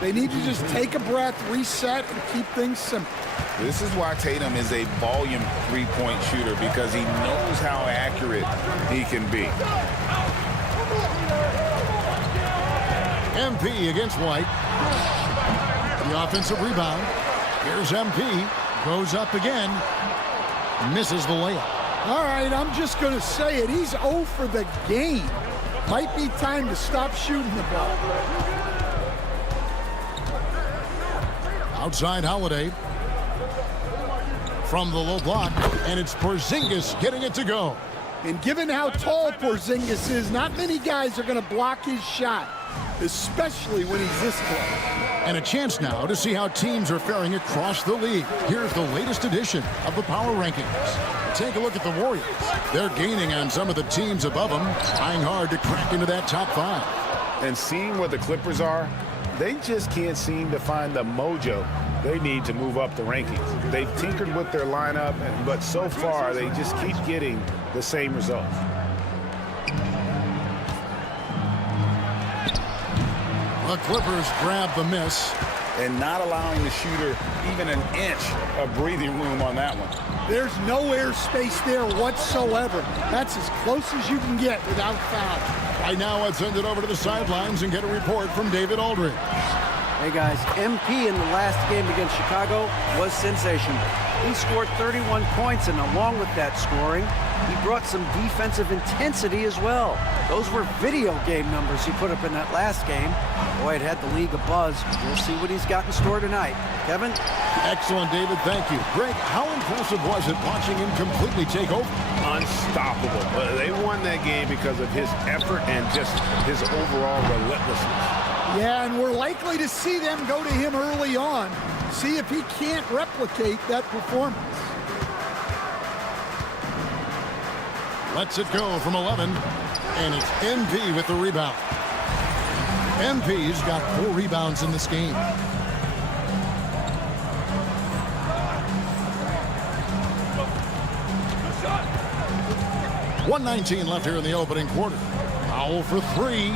They need to just take a breath, reset, and keep things simple. This is why Tatum is a volume three-point shooter, because he knows how accurate he can be. MP against White. The offensive rebound. Here's MP. Goes up again. misses the layup. All right, I'm just going to say it. He's 0 for the game. Might be time to stop shooting the ball. Outside Holiday. From the low block, and it's Porzingis getting it to go. And given how tall Porzingis is, not many guys are going to block his shot, especially when he's this close. And a chance now to see how teams are faring across the league. Here's the latest edition of the Power Rankings. Take a look at the Warriors. They're gaining on some of the teams above them, trying hard to crack into that top 5. And seeing what the Clippers are, they just can't seem to find the mojo they need to move up the rankings. They've tinkered with their lineup, but so far they just keep getting the same results. The Clippers grab the miss. And not allowing the shooter even an inch of breathing room on that one. There's no airspace there whatsoever. That's as close as you can get without foul. Right now, let's send it over to the sidelines and get a report from David Aldridge. Hey guys, MP in the last game against Chicago was sensational. He scored 31 points, and along with that scoring, he brought some defensive intensity as well. Those were video game numbers he put up in that last game. Boy, it had the league abuzz. We'll see what he's got in store tonight. Kevin? Excellent, David. Thank you. Greg, how impressive was it watching him completely take over? Unstoppable. They won that game because of his effort and just his overall relentlessness. Yeah, and we're likely to see them go to him early on, see if he can't replicate that performance. Lets it go from 11, and it's MP with the rebound. MP's got 4 rebounds in this game. .119 left here in the opening quarter. Foul for 3.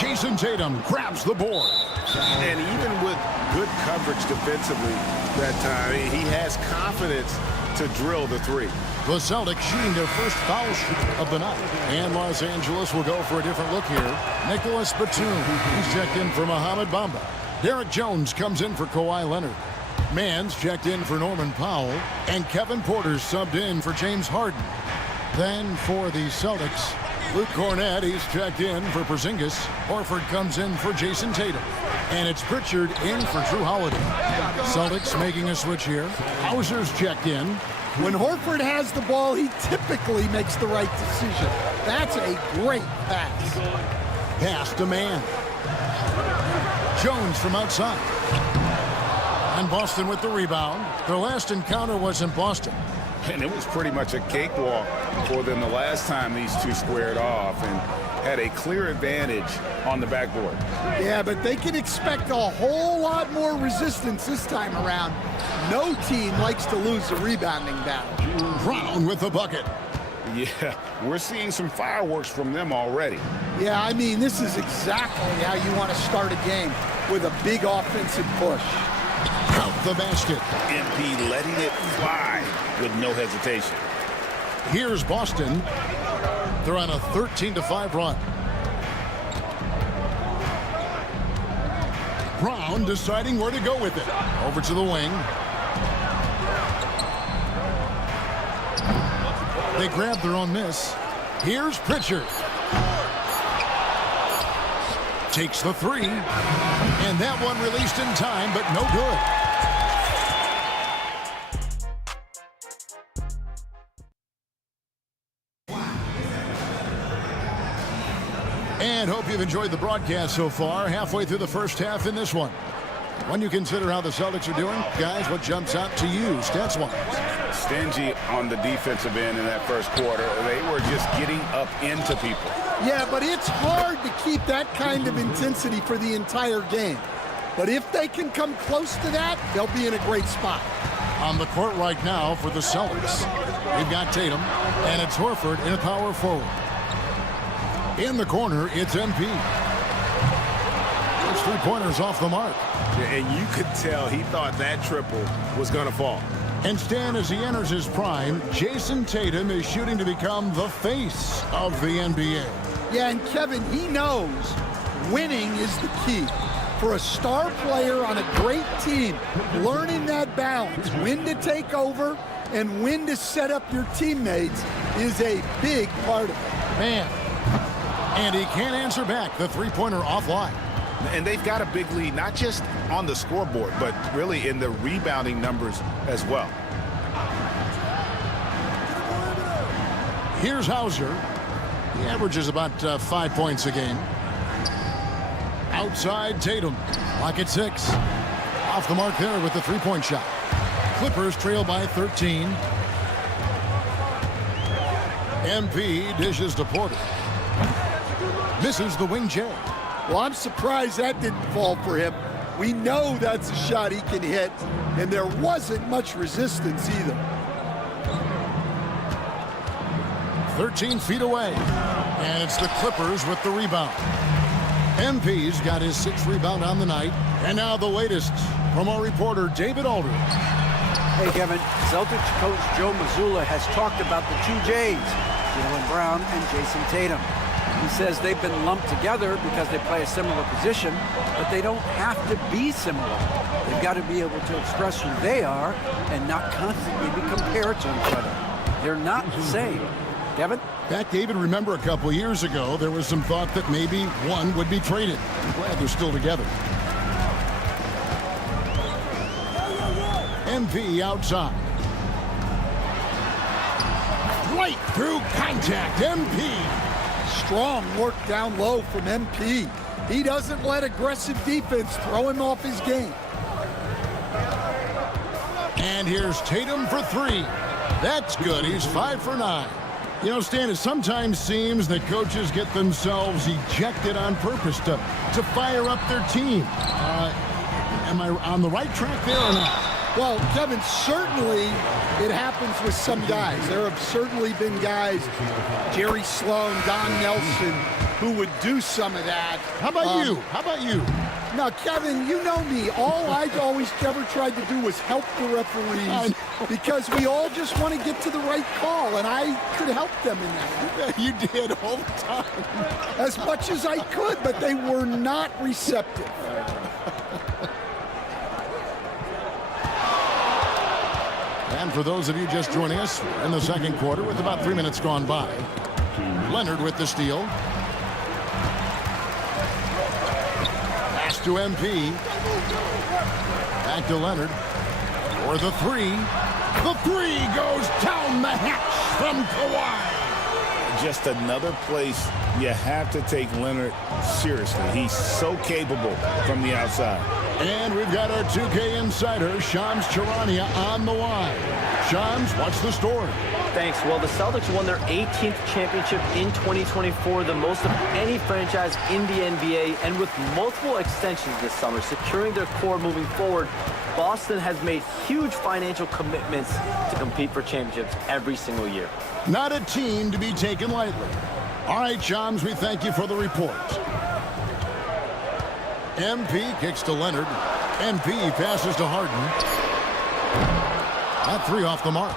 Jason Tatum grabs the board. And even with good coverage defensively that time, he has confidence to drill the 3. The Celtics shooting their first foul shoot of the night. And Los Angeles will go for a different look here. Nicholas Batum, he's checked in for Mohamed Bamba. Derek Jones comes in for Kawhi Leonard. Mann's checked in for Norman Powell. And Kevin Porter subbed in for James Harden. Then for the Celtics, Luke Cornett, he's checked in for Porzingis. Horford comes in for Jason Tatum. And it's Pritchard in for Drew Holiday. Celtics making a switch here. Hauser's checked in. When Horford has the ball, he typically makes the right decision. That's a great pass. Pass to Mann. Jones from outside. And Boston with the rebound. Their last encounter was in Boston. And it was pretty much a cakewalk for them the last time these two squared off and had a clear advantage on the backboard. Yeah, but they can expect a whole lot more resistance this time around. No team likes to lose a rebounding battle. Brown with the bucket. Yeah, we're seeing some fireworks from them already. Yeah, I mean, this is exactly how you want to start a game, with a big offensive push. Out the basket. MP letting it fly with no hesitation. Here's Boston. They're on a 13-5 run. Brown deciding where to go with it. Over to the wing. They grab their own miss. Here's Pritchard. Takes the 3. And that one released in time, but no good. And hope you've enjoyed the broadcast so far. Halfway through the first half in this one. When you consider how the Celtics are doing, guys, what jumps out to you, stats-wise? Stingy on the defensive end in that first quarter. They were just getting up into people. Yeah, but it's hard to keep that kind of intensity for the entire game. But if they can come close to that, they'll be in a great spot. On the court right now for the Celtics, we've got Tatum, and it's Horford in a power forward. In the corner, it's MP. It's 3-pointers off the mark. And you could tell he thought that triple was going to fall. And Stan, as he enters his prime, Jason Tatum is shooting to become the face of the NBA. Yeah, and Kevin, he knows winning is the key. For a star player on a great team, learning that balance, when to take over and when to set up your teammates is a big part of it. Man. And he can't answer back. The three-pointer offline. And they've got a big lead, not just on the scoreboard, but really in the rebounding numbers as well. Here's Hauser. He averages about 5 points a game. Outside Tatum. Lock at 6. Off the mark there with the three-point shot. Clippers trail by 13. MP dishes to Porter. Misses the wing J. Well, I'm surprised that didn't fall for him. We know that's a shot he can hit, and there wasn't much resistance either. 13 feet away. And it's the Clippers with the rebound. MP's got his 6th rebound on the night. And now the latest from our reporter, David Aldridge. Hey, Kevin. Celtics coach Joe Mazzulla has talked about the two J's, Jaylen Brown and Jason Tatum. He says they've been lumped together because they play a similar position, but they don't have to be similar. They've got to be able to express who they are and not constantly be compared to each other. They're not the same. Kevin? Back, David, remember a couple years ago, there was some thought that maybe one would be traded. I'm glad they're still together. MP outside. Right through contact. MP. Strong work down low from MP. He doesn't let aggressive defense throw him off his game. And here's Tatum for 3. That's good. He's 5 for 9. You know, Stan, it sometimes seems that coaches get themselves ejected on purpose to fire up their team. Am I on the right track there or not? Well, Kevin, certainly it happens with some guys. There have certainly been guys, Jerry Sloan, Don Nelson, who would do some of that. How about you? How about you? Now, Kevin, you know me. All I always ever tried to do was help the referees because we all just want to get to the right call, and I could help them in that. You did all the time. As much as I could, but they were not receptive. And for those of you just joining us, we're in the second quarter with about 3 minutes gone by. Leonard with the steal. Pass to MP. Back to Leonard. For the 3. The 3 goes down the hatch from Kawhi. Just another place you have to take Leonard seriously. He's so capable from the outside. And we've got our 2K insider, Shams Charania, on the line. Shams, what's the story? Thanks. Well, the Celtics won their 18th championship in 2024, the most of any franchise in the NBA, and with multiple extensions this summer, securing their core moving forward, Boston has made huge financial commitments to compete for championships every single year. Not a team to be taken lightly. All right, Shams, we thank you for the report. MP kicks to Leonard. MP passes to Harden. That 3 off the mark.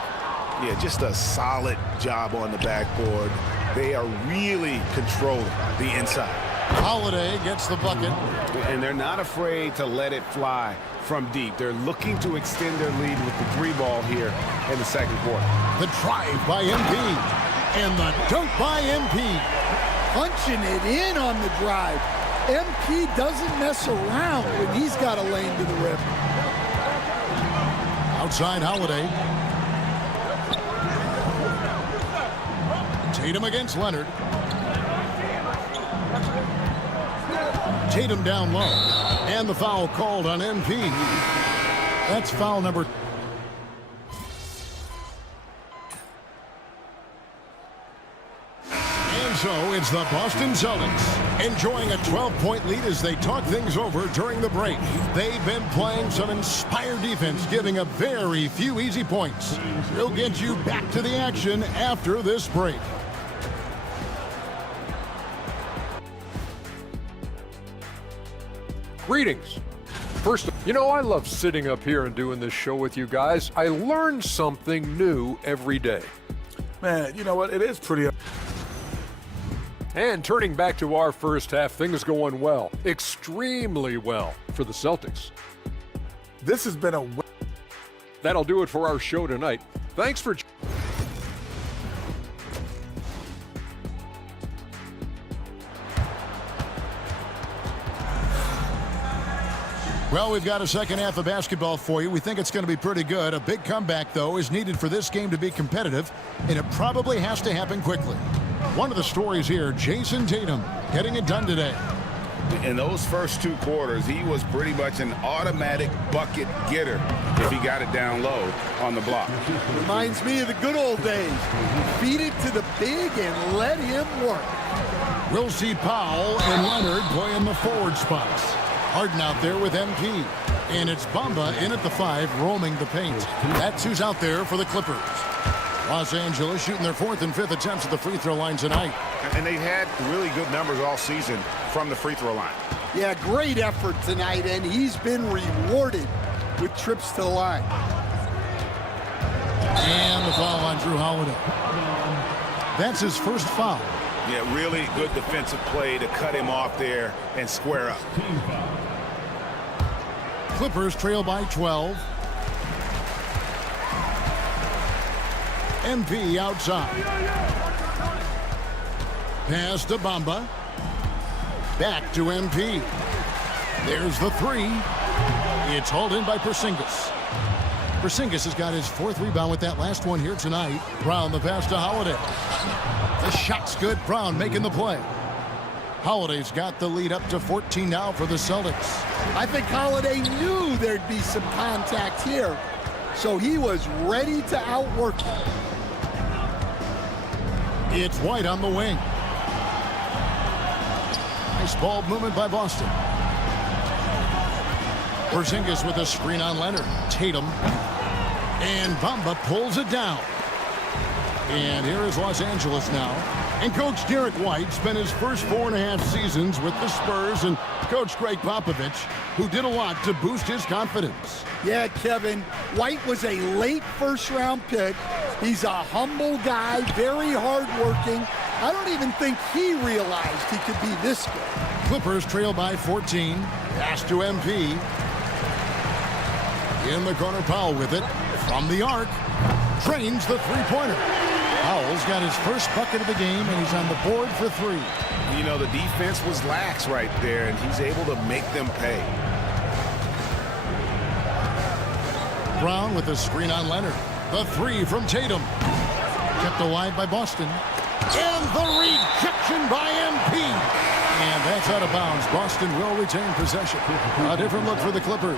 Yeah, just a solid job on the backboard. They are really controlling the inside. Holiday gets the bucket. And they're not afraid to let it fly from deep. They're looking to extend their lead with the 3 ball here in the second quarter. The drive by MP. And the dunk by MP. Punching it in on the drive. MP doesn't mess around when he's got a lane to the rim. Outside Holiday. Tatum against Leonard. Tatum down low. And the foul called on MP. That's foul number. So it's the Boston Celtics enjoying a 12-point lead as they talk things over during the break. They've been playing some inspired defense, giving up very few easy points. We'll get you back to the action after this break. Greetings. First, you know, I love sitting up here and doing this show with you guys. I learn something new every day. Man, you know what? It is pretty... And turning back to our first half, things going well, extremely well for the Celtics. This has been a... That'll do it for our show tonight. Thanks for... Well, we've got a second half of basketball for you. We think it's going to be pretty good. A big comeback, though, is needed for this game to be competitive, and it probably has to happen quickly. One of the stories here, Jason Tatum getting it done today. In those first 2 quarters, he was pretty much an automatic bucket getter if he got it down low on the block. Reminds me of the good old days. Feed it to the big and let him work. We'll see Powell and Leonard play in the forward spots. Harden out there with MP. And it's Bamba in at the 5, roaming the paint. That's who's out there for the Clippers. Los Angeles shooting their 4th and 5th attempts at the free throw line tonight. And they've had really good numbers all season from the free throw line. Yeah, great effort tonight, and he's been rewarded with trips to the line. And the foul on Drew Holiday. That's his first foul. Yeah, really good defensive play to cut him off there and square up. Clippers trail by 12. MP outside. Pass to Bamba. Back to MP. There's the 3. It's hauled in by Porzingis. Porzingis has got his 4th rebound with that last one here tonight. Brown the pass to Holiday. The shot's good. Brown making the play. Holiday's got the lead up to 14 now for the Celtics. I think Holiday knew there'd be some contact here, so he was ready to outwork him. It's White on the wing. Nice ball movement by Boston. Porzingis with a screen on Leonard. Tatum. And Bamba pulls it down. And here is Los Angeles now. And Coach Derek White spent his first 4.5 seasons with the Spurs and Coach Greg Popovich, who did a lot to boost his confidence. Yeah, Kevin, White was a late first-round pick. He's a humble guy, very hardworking. I don't even think he realized he could be this good. Clippers trail by 14. Pass to MP. In the corner, Powell with it. From the arc. Drains the three-pointer. Powell's got his first bucket of the game, and he's on the board for 3. You know, the defense was lax right there, and he's able to make them pay. Brown with a screen on Leonard. The 3 from Tatum. Kept alive by Boston. And the rejection by MP. And that's out of bounds. Boston will retain possession. A different look for the Clippers.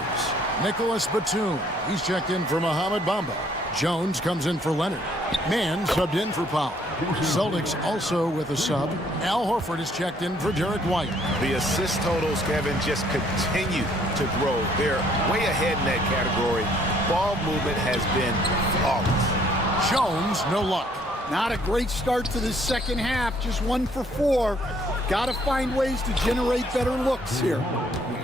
Nicholas Batum. He's checked in for Mohamed Bamba. Jones comes in for Leonard. Mann subbed in for Powell. Celtics also with a sub. Al Horford is checked in for Derek White. The assist totals, Kevin, just continue to grow. They're way ahead in that category. Ball movement has been flawless. Jones, no luck. Not a great start to the second half. Just 1 for 4. Got to find ways to generate better looks here.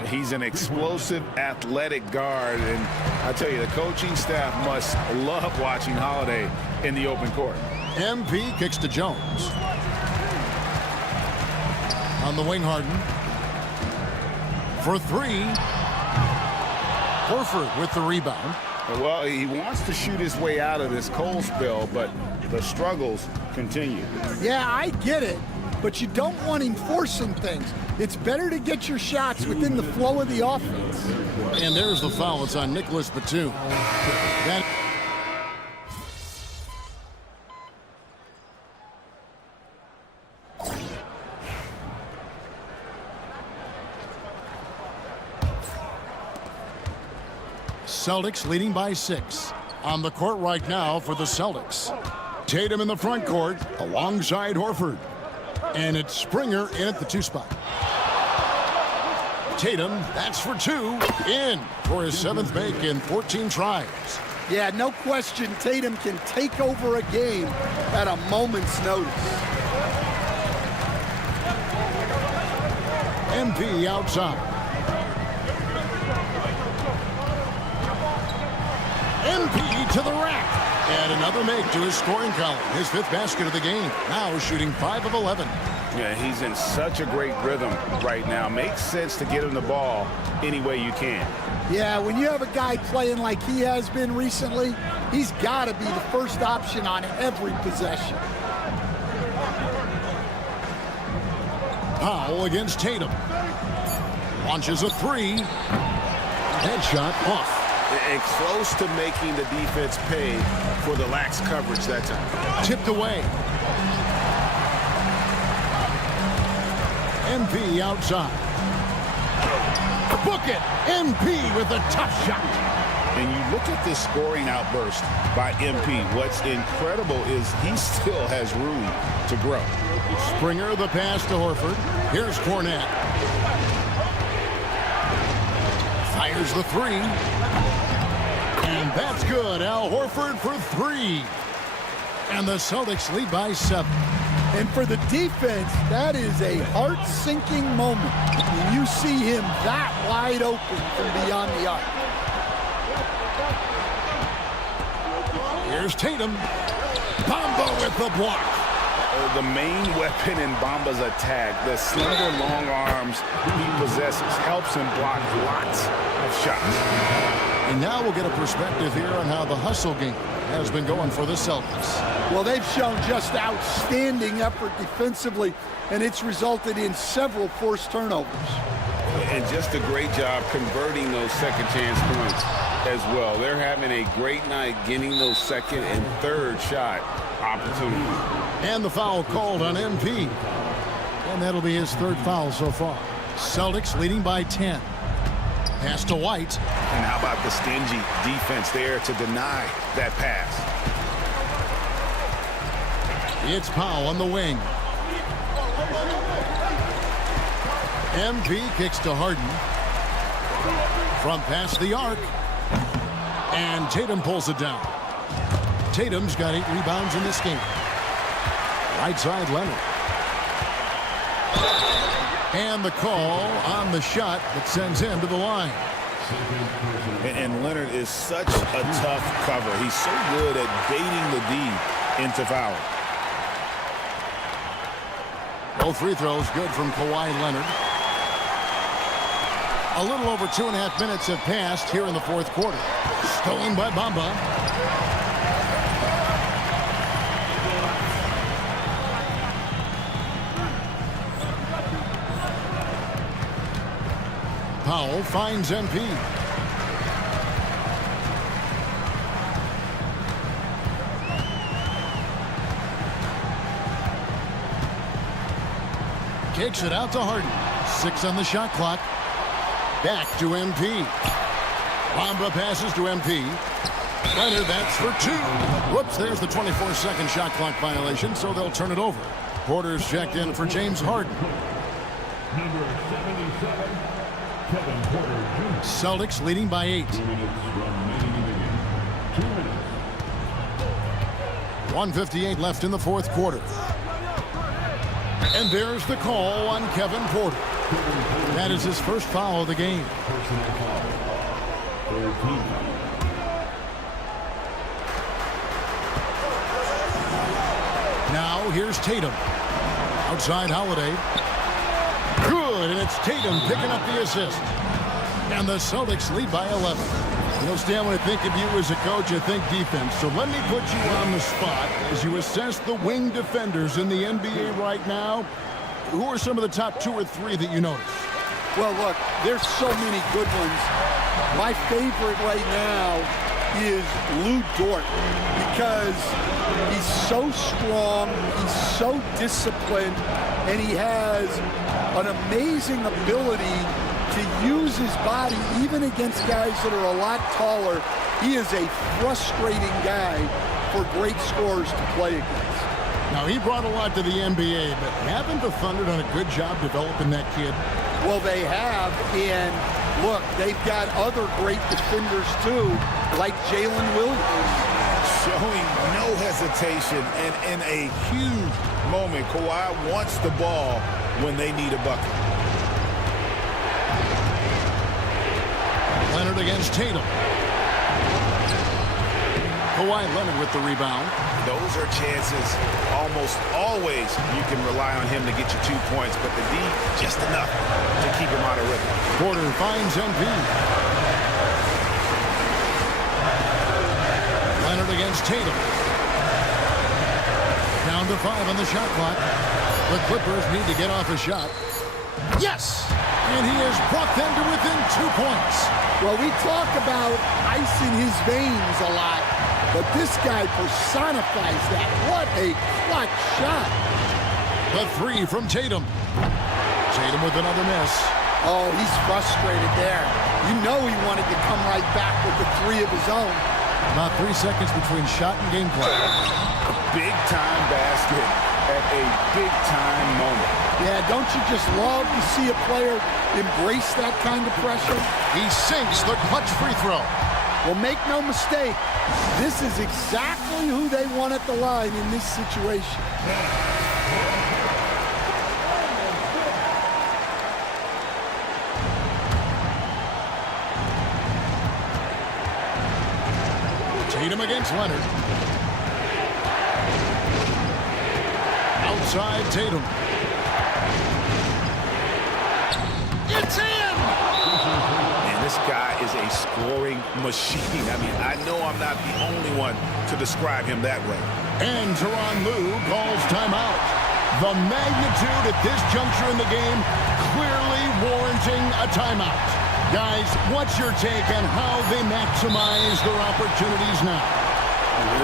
He's an explosive, athletic guard, and I tell you, the coaching staff must love watching Holiday in the open court. MP kicks to Jones. On the wing, Harden. For 3. Horford with the rebound. Well, he wants to shoot his way out of this cold spell, but the struggles continue. Yeah, I get it, but you don't want him forcing things. It's better to get your shots within the flow of the offense. And there's the foul. It's on Nicholas Batum. Celtics leading by 6. On the court right now for the Celtics. Tatum in the front court alongside Horford. And it's Springer in at the 2 spot. Tatum, that's for 2. In for his 7th make in 14 tries. Yeah, no question, Tatum can take over a game at a moment's notice. MP outside. MP to the rack. And another make to his scoring column. His 5th basket of the game. Now shooting 5 of 11. Yeah, he's in such a great rhythm right now. Makes sense to get him the ball any way you can. Yeah, when you have a guy playing like he has been recently, he's got to be the first option on every possession. Powell against Tatum. Launches a three. Headshot off. And close to making the defense pay for the lax coverage that time. Tipped away. MP outside. Book it. MP with a tough shot. And you look at this scoring outburst by MP. What's incredible is he still has room to grow. Springer the pass to Horford. Here's Cornette. Fires the three. And that's good. Al Horford for three. And the Celtics lead by 7. And for the defense, that is a heart-sinking moment when you see him that wide open from beyond the arc. Here's Tatum. Bamba with the block. The main weapon in Bamba's attack, the slender long arms he possesses, helps him block lots of shots. And now we'll get a perspective here on how the hustle game has been going for the Celtics. Well, they've shown just outstanding effort defensively, and it's resulted in several forced turnovers. And just a great job converting those second chance points as well. They're having a great night getting those second and third shot opportunities. And the foul called on MP. And that'll be his third foul so far. Celtics leading by 10. Pass to White. And how about the stingy defense there to deny that pass? It's Powell on the wing. MP kicks to Harden. From past the arc. And Tatum pulls it down. Tatum's got 8 rebounds in this game. Right side Leonard. And the call on the shot that sends him to the line. And Leonard is such a tough cover. He's so good at baiting the D into foul. Both free throws good from Kawhi Leonard. A little over 2.5 minutes have passed here in the fourth quarter. Stolen by Bamba. Powell finds MP. Kicks it out to Harden. 6 on the shot clock. Back to MP. Bamba passes to MP. Leonard, that's for 2. Whoops, there's the 24-second shot clock violation, so they'll turn it over. Porter's checked in for James Harden. Number 77, Kevin Porter Jr. Celtics leading by 8. 2 minutes remaining in the game. 2 minutes. 1:58 left in the fourth quarter. And there's the call on Kevin Porter. That is his first foul of the game. Personal foul. 13. Now here's Tatum. Outside Holiday. Good, and it's Tatum picking up the assist. And the Celtics lead by 11. You know, Stan, when I think of you as a coach, I think defense. So let me put you on the spot as you assess the wing defenders in the NBA right now. Who are some of the top 2 or 3 that you notice? Well, look, there's so many good ones. My favorite right now is Lou Dort because he's so strong, he's so disciplined, and he has an amazing ability to use his body even against guys that are a lot taller. He is a frustrating guy for great scorers to play against. Now, he brought a lot to the NBA, but haven't the Thunder done a good job developing that kid? Well, they have, and look, they've got other great defenders too, like Jalen Williams. Showing no hesitation, and in a huge moment, Kawhi wants the ball when they need a bucket. Leonard against Tatum. Kawhi Leonard with the rebound. Those are chances almost always you can rely on him to get you 2 points, but the D just enough to keep him out of rhythm. Porter finds MP. Leonard against Tatum. Down to 5 on the shot clock. The Clippers need to get off a shot. Yes! And he has brought them to within 2 points. Well, we talk about ice in his veins a lot, but this guy personifies that. What a clutch shot. The 3 from Tatum. Tatum with another miss. Oh, he's frustrated there. You know he wanted to come right back with the 3 of his own. About 3 seconds between shot and gameplay. Big-time basket at a big-time moment. Yeah, don't you just love to see a player embrace that kind of pressure? He sinks the clutch free throw. Well, make no mistake, this is exactly who they want at the line in this situation. Tatum against Leonard. Outside Tatum. It's in! Man, this guy is a scoring machine. I mean, I know I'm not the only one to describe him that way. And Tyronn Lue calls timeout. The magnitude at this juncture in the game clearly warranting a timeout. Guys, what's your take on how they maximize their opportunities now?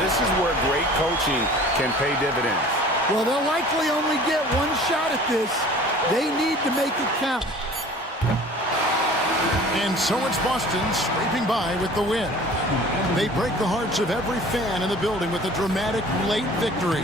This is where great coaching can pay dividends. Well, they'll likely only get one shot at this. They need to make it count. And so it's Boston scraping by with the win. They break the hearts of every fan in the building with a dramatic late victory.